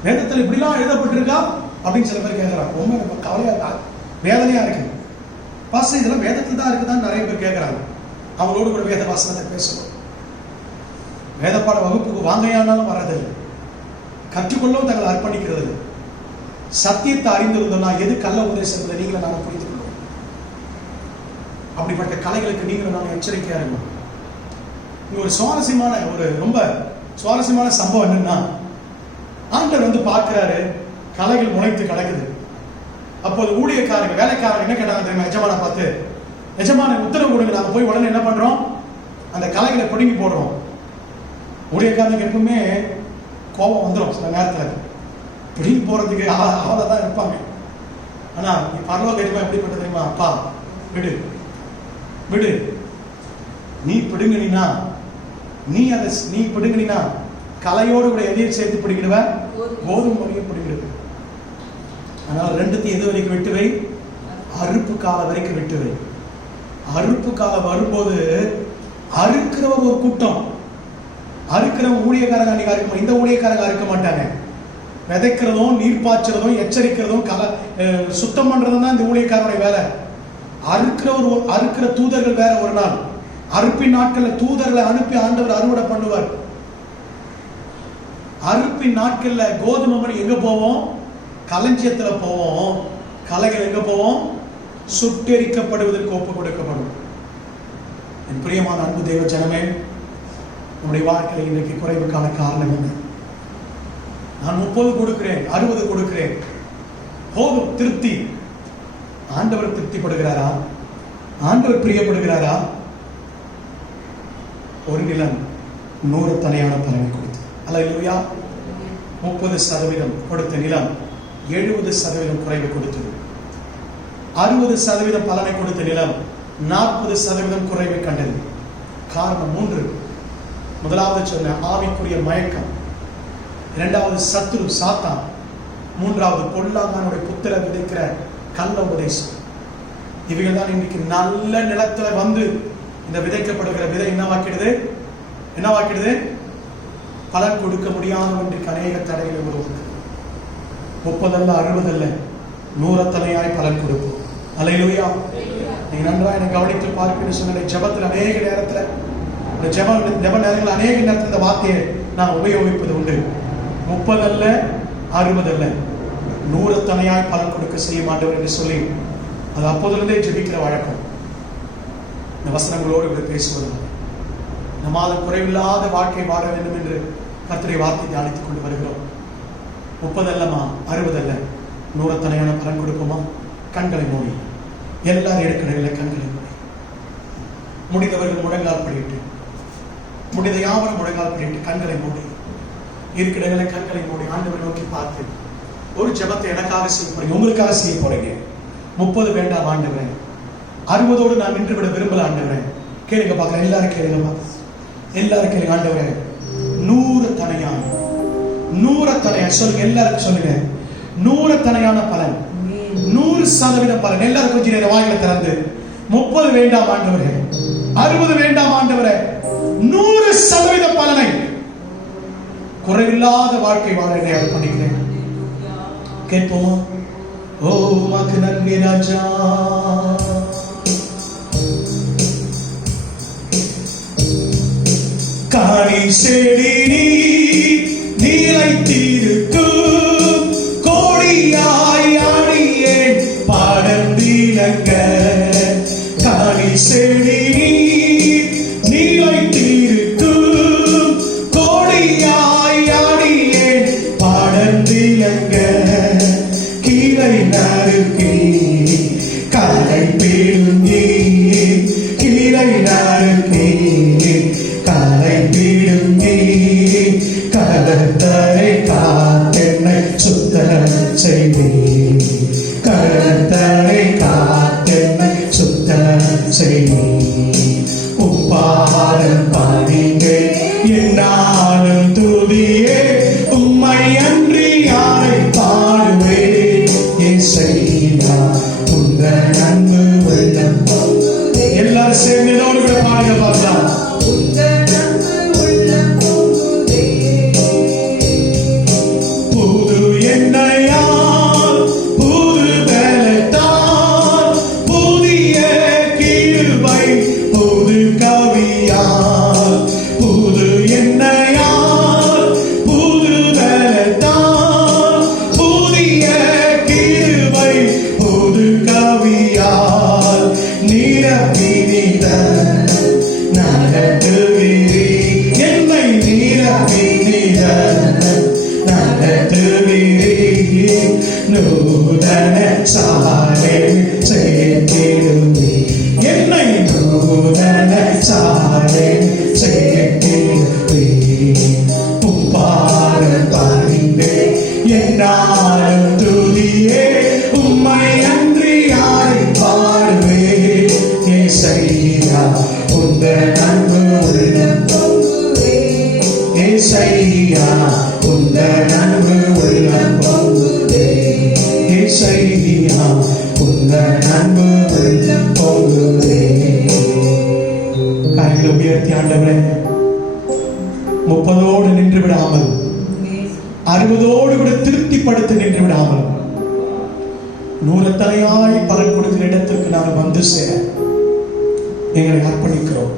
வேதத்தில் இப்படிலாம் எழுதப்பட்டிருக்கா அப்படின்னு சில பேர் கேட்கிறாங்க. ரொம்ப கவலையா, வேதனையா இருக்கு. பாஸ்டர் இதெல்லாம் வேதத்தில் தான் இருக்குதான் நிறைய பேர் கேட்கிறாங்க. அவங்களோடு கூட வேத வாசனத்தை பேசணும். வேதப்பாட வகுப்புக்கு வாங்கையானாலும் வரதில்லை, கற்றுக்கொள்ளவும் தங்களை அர்ப்பணிக்கிறது இல்லை. சத்தியத்தை அறிந்திருந்தோம்னா எது கள்ள உபதேசத்தில் நீங்களும் நாங்கள் புரிந்து கொள்வோம். அப்படிப்பட்ட கலைகளுக்கு நீங்களும் நாங்கள் எச்சரிக்கையா இருக்கணும். ஒரு ரொம்ப சுவாரஸ்யமான சம்பவம் என்னன்னா, ஆண்டவர் வந்து பார்க்கிறாரு, கலைகள் முளைத்து கிடக்குது. அப்போது ஊழியக்காரங்க, வேலைக்காரங்க என்ன கேட்டாங்க தெரியுமா? எஜமான பார்த்து, எஜமான உத்தரவு கொடுங்க, நாங்கள் போய் உடனே என்ன பண்றோம்? அந்த கலைகளை பிடுங்கி போடுறோம். ஊழியக்காரங்க எப்பவுமே கோபம் வந்துடும். சில நேரத்தில் பிடிங்கி போறதுக்கு அவதான் இருப்பாங்க. ஆனா பரலோக எஜமா எப்படிப்பட்ட தெரியுமா? அப்பா விடு, நீ பிடுங்கினா கலையோடு கூட எதையும் சேர்த்து பிடிக்கிடுவ? கோதுமை வரைக்கும் பிடிக்கிடுவ. அதனால ரெண்டுத்தையும் எது வரைக்கும் விட்டு வை? அறுப்பு காலம் வரைக்கும் விட்டு வை. அறுப்பு காலம் வரும்போது அறுக்கிறவர் ஒரு கூட்டம், அறுக்கிறவன் ஊழியக்காரங்க அன்னைக்கு அறுக்க, இந்த ஊழியக்காரங்க அறுக்க மாட்டாங்க. விதைக்கிறதும் நீர் பாய்ச்சறதும் எச்சரிக்கிறதும் சுத்தம் பண்றதும் தான் இந்த ஊழியக்காரனுடைய வேலை. அறுக்கிற தூதர்கள் வேற. ஒரு நாள் அறுப்பின் நாட்கள்ல தூதர்களை அனுப்பி ஆண்டவர் அறுவடை பண்ணுவார். அறுப்பின் நாட்கள்ல கோதுமை மணி எங்க போவோம்? களஞ்சியத்துல போவோம். கலைகள் எங்க போவோம்? சுட்டெரிக்கப்படுவதற்கு ஒப்பு கொடுக்கப்படும். என் பிரியமான அன்பு தேவ ஜனமே, நம்முடைய வாழ்க்கையில் இன்றைக்கு குறைவுக்கான காரணம் என்ன? நான் 30 கொடுக்கிறேன், 60 கொடுக்கிறேன், போதும், திருப்தி. ஆண்டவர் திருப்திப்படுகிறாரா? ஆண்டவர் பிரியப்படுகிறாரா? ஒரு நிலம் 100 தனியான பலனை கொடுத்து, அல்லேலூயா. 30% கொடுத்த நிலம் 70% குறைவு கொடுத்தது. 60% பலனை கொடுத்த நிலம் 40% குறைவை கண்டது. காரணம் 3. முதலாவது சொன்ன ஆவிக்குரிய மயக்கம், இரண்டாவது சத்துரு சாத்தான், மூன்றாவது பொல்லாங்கனுடைய புத்திர விதைக்கிற கள்ள உபதேசம். இவைகள் தான் இன்னைக்கு நல்ல நிலத்துல வந்து இந்த விதைக்கப்படுகிற விதை என்னவாக்கிடுது? பலன் கொடுக்க முடியாத இன்றைக்கு அநேக தடைகளை உருவாக்குது. 30 அல்ல 60 அல்ல 100 தலையாய் பலன் கொடுப்போம். அல்லேலூயா. நீங்க நன்றாக என்னை கவனித்து பார்ப்பீங்கன்னு சொன்ன ஜெபத்தில் அநேக நேரத்தில் இந்த ஜெப நேரங்கள் அநேக நேரத்தில் இந்த வார்த்தையை நான் உபயோகிப்பது உண்டு. 30 அல்ல 60 அல்ல 100 தலையாய் பலன் கொடுக்க செய்ய மாட்டோம் என்று சொல்லி அது அப்போதிலிருந்தே ஜெபிக்கிற வழக்கம். இந்த வசனங்களோடு இப்படி பேசுவது இந்த மாதம் குறைவில்லாத வாழ்க்கை வாழ வேண்டும் என்று கர்த்தருடைய வார்த்தை தியானித்துக் கொண்டு வருகிறோம். 30 அல்லமா 60 அல்ல 100 தலையான பலன் கொடுப்போமா? கண்களை மூடி எல்லாரும் எடுக்கடையில கண்களை மூடி முடிந்தவர்கள் முழங்கால் படிட்டு முடிந்த யாவரும் முழங்கால் படிட்டு கண்களை மூடி இருக்கிற கண்களை மூடி ஆண்டவரை நோக்கி பார்த்து ஒரு ஜெபத்தை எனக்காக செய்ய போறீங்க, உங்களுக்காக செய்ய போறீங்க. 30 வேண்டாம் ஆண்டவரே, 60ஓடு நான் நின்று விட விரும்பல ஆண்டவரே. கேளுங்க பார்க்கலாம், எல்லாரும் கேளுங்க, எல்லாரும் கேளுங்க. ஆண்டவரே 100 தனையான 100 தனையான சொல்லுங்க, எல்லாருக்கும் சொல்லுங்க. 100 தனையான பலன், 100% பலன். எல்லாரும் கொஞ்சம் நேரம் வாயில திறந்து 30 வேண்டாம் ஆண்டவரே, 60 வேண்டாம் ஆண்டவரே, 100% பலனை குறைவில்லாத வாழ்க்கை வாழ பண்ணிக்கிறேன். கேட்போமா? ஓ உமக்கு நன்றி ராஜா, காணி செடி நீரைத்திருக்கும் கோடியாய் அடியேன் படர்ந்திலங்க. காணி செடி நீரைத்திருக்கும் கோடியாய் அடியேன் படர்ந்திலங்க. கீரை நறுக்கி கலை பிடுங்கி, கீரை நறுக்கி கலை பிடுங்கி, கடற்கரை காத்தென்னை சுத்தம் செய்தி, கடற்கரை காத்தென்னை சுத்தம் செய்தி. உப்பாரம் பணிந்தே என்னாலும் துதியே, உம்மை அன்றி யாரை பாடுவே. இசையா உங்கள் அன்பு வெள்ளம். எல்லாரும் சேர்ந்து என்னோடு கூட பாடுங்க பார்க்கலாம். புது எண்ணெயால் புது பலத்தால் புதிய கிருபை புது கவியால், புது எண்ணெயால் புது பலத்தால் புதிய கிருபை புது கவியால் நிரப்பினித நடத்துகிறீ. என்னை நிரப்பினித நடத்துகிறீ. நூதன சாலை சேர்த்திடுவே. என்னை நூதன சாலை சேர்த்திடுவே. உப்பார பணிந்தே என்னாலும் துதியே, உம்மை அன்றி யாரை பாடுவே. ஏசையா உந்தன் அன்பு உள்ளம் பொங்குதே. ஏசையா உந்தன் அன்பு உள்ளம் பொங்குதே. ஏசையா உந்தன் அன்பு உள்ளம் பொங்குதே. கைகளை உயர்த்தி ஆண்டவரே 30ஓடு நின்று விடாமல் 60ஓடு கூட திருப்திப்படுத்தி நின்று விடாமல் 100 தலையாய் பலன் கொடுக்கிற இடத்திற்கு நாங்கள் வந்து சேர எங்களை அர்ப்பணிக்கிறோம்.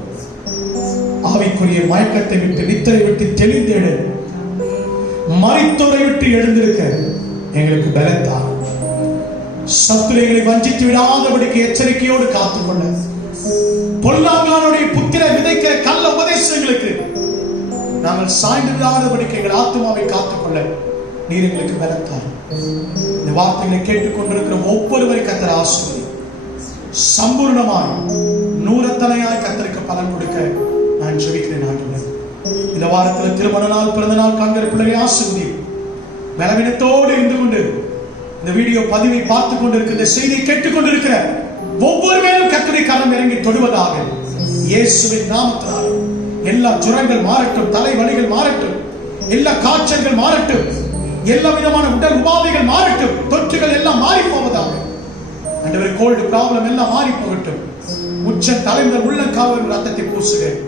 ஆவிக்குரிய மயக்கத்தை விட்டு நித்திரை விட்டு தெளிந்தேடு, மரித்தோரை விட்டு எழுந்திருக்க எங்களுக்கு பலத்தார். சத்துரைகளை வஞ்சித்து விடாதபடிக்கு எச்சரிக்கையோடு காத்துக்கொள்ள, பொல்லாங்கானுடைய புத்திர விதைக்கிற கள்ள உபதேசங்களுக்கு நாங்கள் சாய்ந்து விடாதபடிக்கு எங்கள் ஆத்மாவை காத்துக்கொள்ள நீர் எங்களுக்கு பலத்தார். இந்த வார்த்தைகளை கேட்டுக்கொண்டிருக்கிற ஒவ்வொருவரை கர்த்தர் ஆசீர்வதி. சம்பூர்ணமாய் 100 தலையாய் கர்த்தருக்கு பலன் கொடுக்க நான் ஜெபிக்கிறேன் ஆண்டவரே. இந்த வாரத்தில் திருமண நாள், பிறந்த நாள் காண்கிற பிள்ளைகளை ஆசீர்வதி. பலவீனத்தோடு இருந்து கொண்டு இந்த வீடியோ பதிவை பார்த்துக் கொண்டிருக்கிற, இந்த செய்தியை கேட்டுக்கொண்டிருக்கிற ஒவ்வொரு மேலும் கர்த்தருடைய கரம் இறங்கி தொடுவதாக இயேசுவின் நாமத்தினால். எல்லா ஜுரங்கள் மாறட்டும், தலைவலிகள் மாறட்டும், எல்லா காய்ச்சல்கள் மாறட்டும், எல்லா விதமான உடல் உபாதைகள் மாறட்டும், தொற்றுகள் எல்லாம் மாறி போவதாக. ஆண்டவரே, கோல்டு ப்ராப்ளம் எல்லாம் மாறி போகட்டும். உச்ச தலைமுறை உள்ளங்காவல் ரத்தத்தை பூசுகிறேன்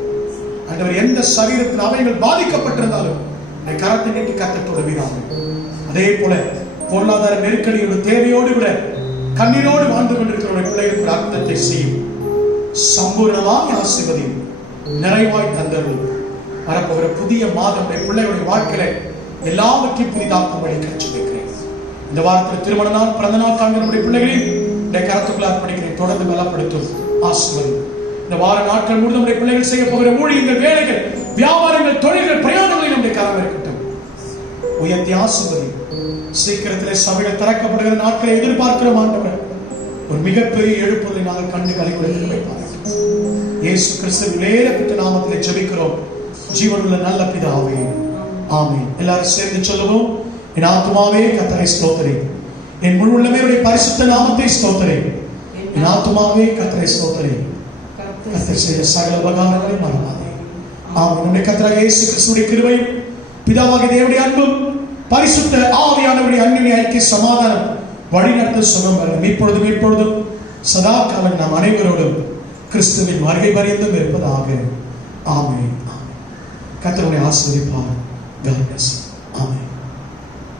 ஆண்டவரே. எந்த சரீரத்தில் அவைகள் பாதிக்கப்பட்டிருந்தாலும் கரத்தை நீட்டி கர்த்தர் தொடுவீராக. அதே போல பொருளாதார நெருக்கடியோடு தேவையோடு கூட கண்ணீரோடு வாழ்ந்து கொண்டிருக்கிற பிள்ளைகளுக்கு ஒரு அர்த்தத்தை செய்யும். சம்பூர்ணமாக ஆசீர்வதியும், நிறைவாய் தந்தருளும். வரப்போகிற புதிய மாதம் பிள்ளைகளுடைய வாழ்க்கையில எல்லாவற்றையும் புதிதாக்கும்படி கற்றுக்கிறேன். இந்த வாரத்தில் திருமண நாள், பிறந்த நாள் காண்கிற பிள்ளைகளையும் கருத்துக்களை அர்ப்பணிக்கிறேன். தொடர்ந்து பலப்படுத்தும், ஆசீர்வதி. இந்த வார நாட்கள் முழுவதும் நம்முடைய பிள்ளைகள் செய்ய போகிற ஊழியங்கள், வேலைகள், வியாபாரங்கள், தொழில்கள், பிரயாணங்களை நம்முடைய கரம் இருக்கட்டும். உயர்த்தி ஆசீர்வதி. சீக்கிரத்திலே சபைகள் திறக்கப்படுகிற நாட்களை எதிர்பார்க்கிறோம் ஆண்டவர். ஒரு மிகப்பெரிய எழுப்புதலை நாங்கள் கண்டு கலைகளுக்கு வைப்பார்கள். இயேசு கிறிஸ்து நேரப்பட்ட நாமத்திலே ஜெபிக்கிறோம் ஜீவனுள்ள நல்ல பிதாவே, ஆமென். எல்லாரும் சேர்ந்து சொல்லுவோம். என் ஆத்துமாவே கர்த்தரை ஸ்தோத்திரி, என் முழு உள்ளமே பரிசுத்த நாமத்தை ஸ்தோத்திரி. என் ஆத்துமாவே கர்த்தரை ஸ்தோத்திரி, கர்த்தர் செய்த சகல உபகாரங்களை மறவாதே. ஆமென். நம்முடைய கர்த்தராகிய இயேசு கிறிஸ்துவின் கிருபையும் பிதாவாகிய தேவனுடைய அன்பும் பரிசுத்த ஆவியானவருடைய அன்பின் ஐக்கிய சமாதானம் வழிநடத்த சுகம் வரும் இப்பொழுதும் சதா காலம் நாம் அனைவரோடும் கிறிஸ்துவின் வருகை பரியந்தம் இருப்பதாக. ஆமென். கர்த்தருடைய ஆசீர்வதிப்பார். God bless. ஆமென்.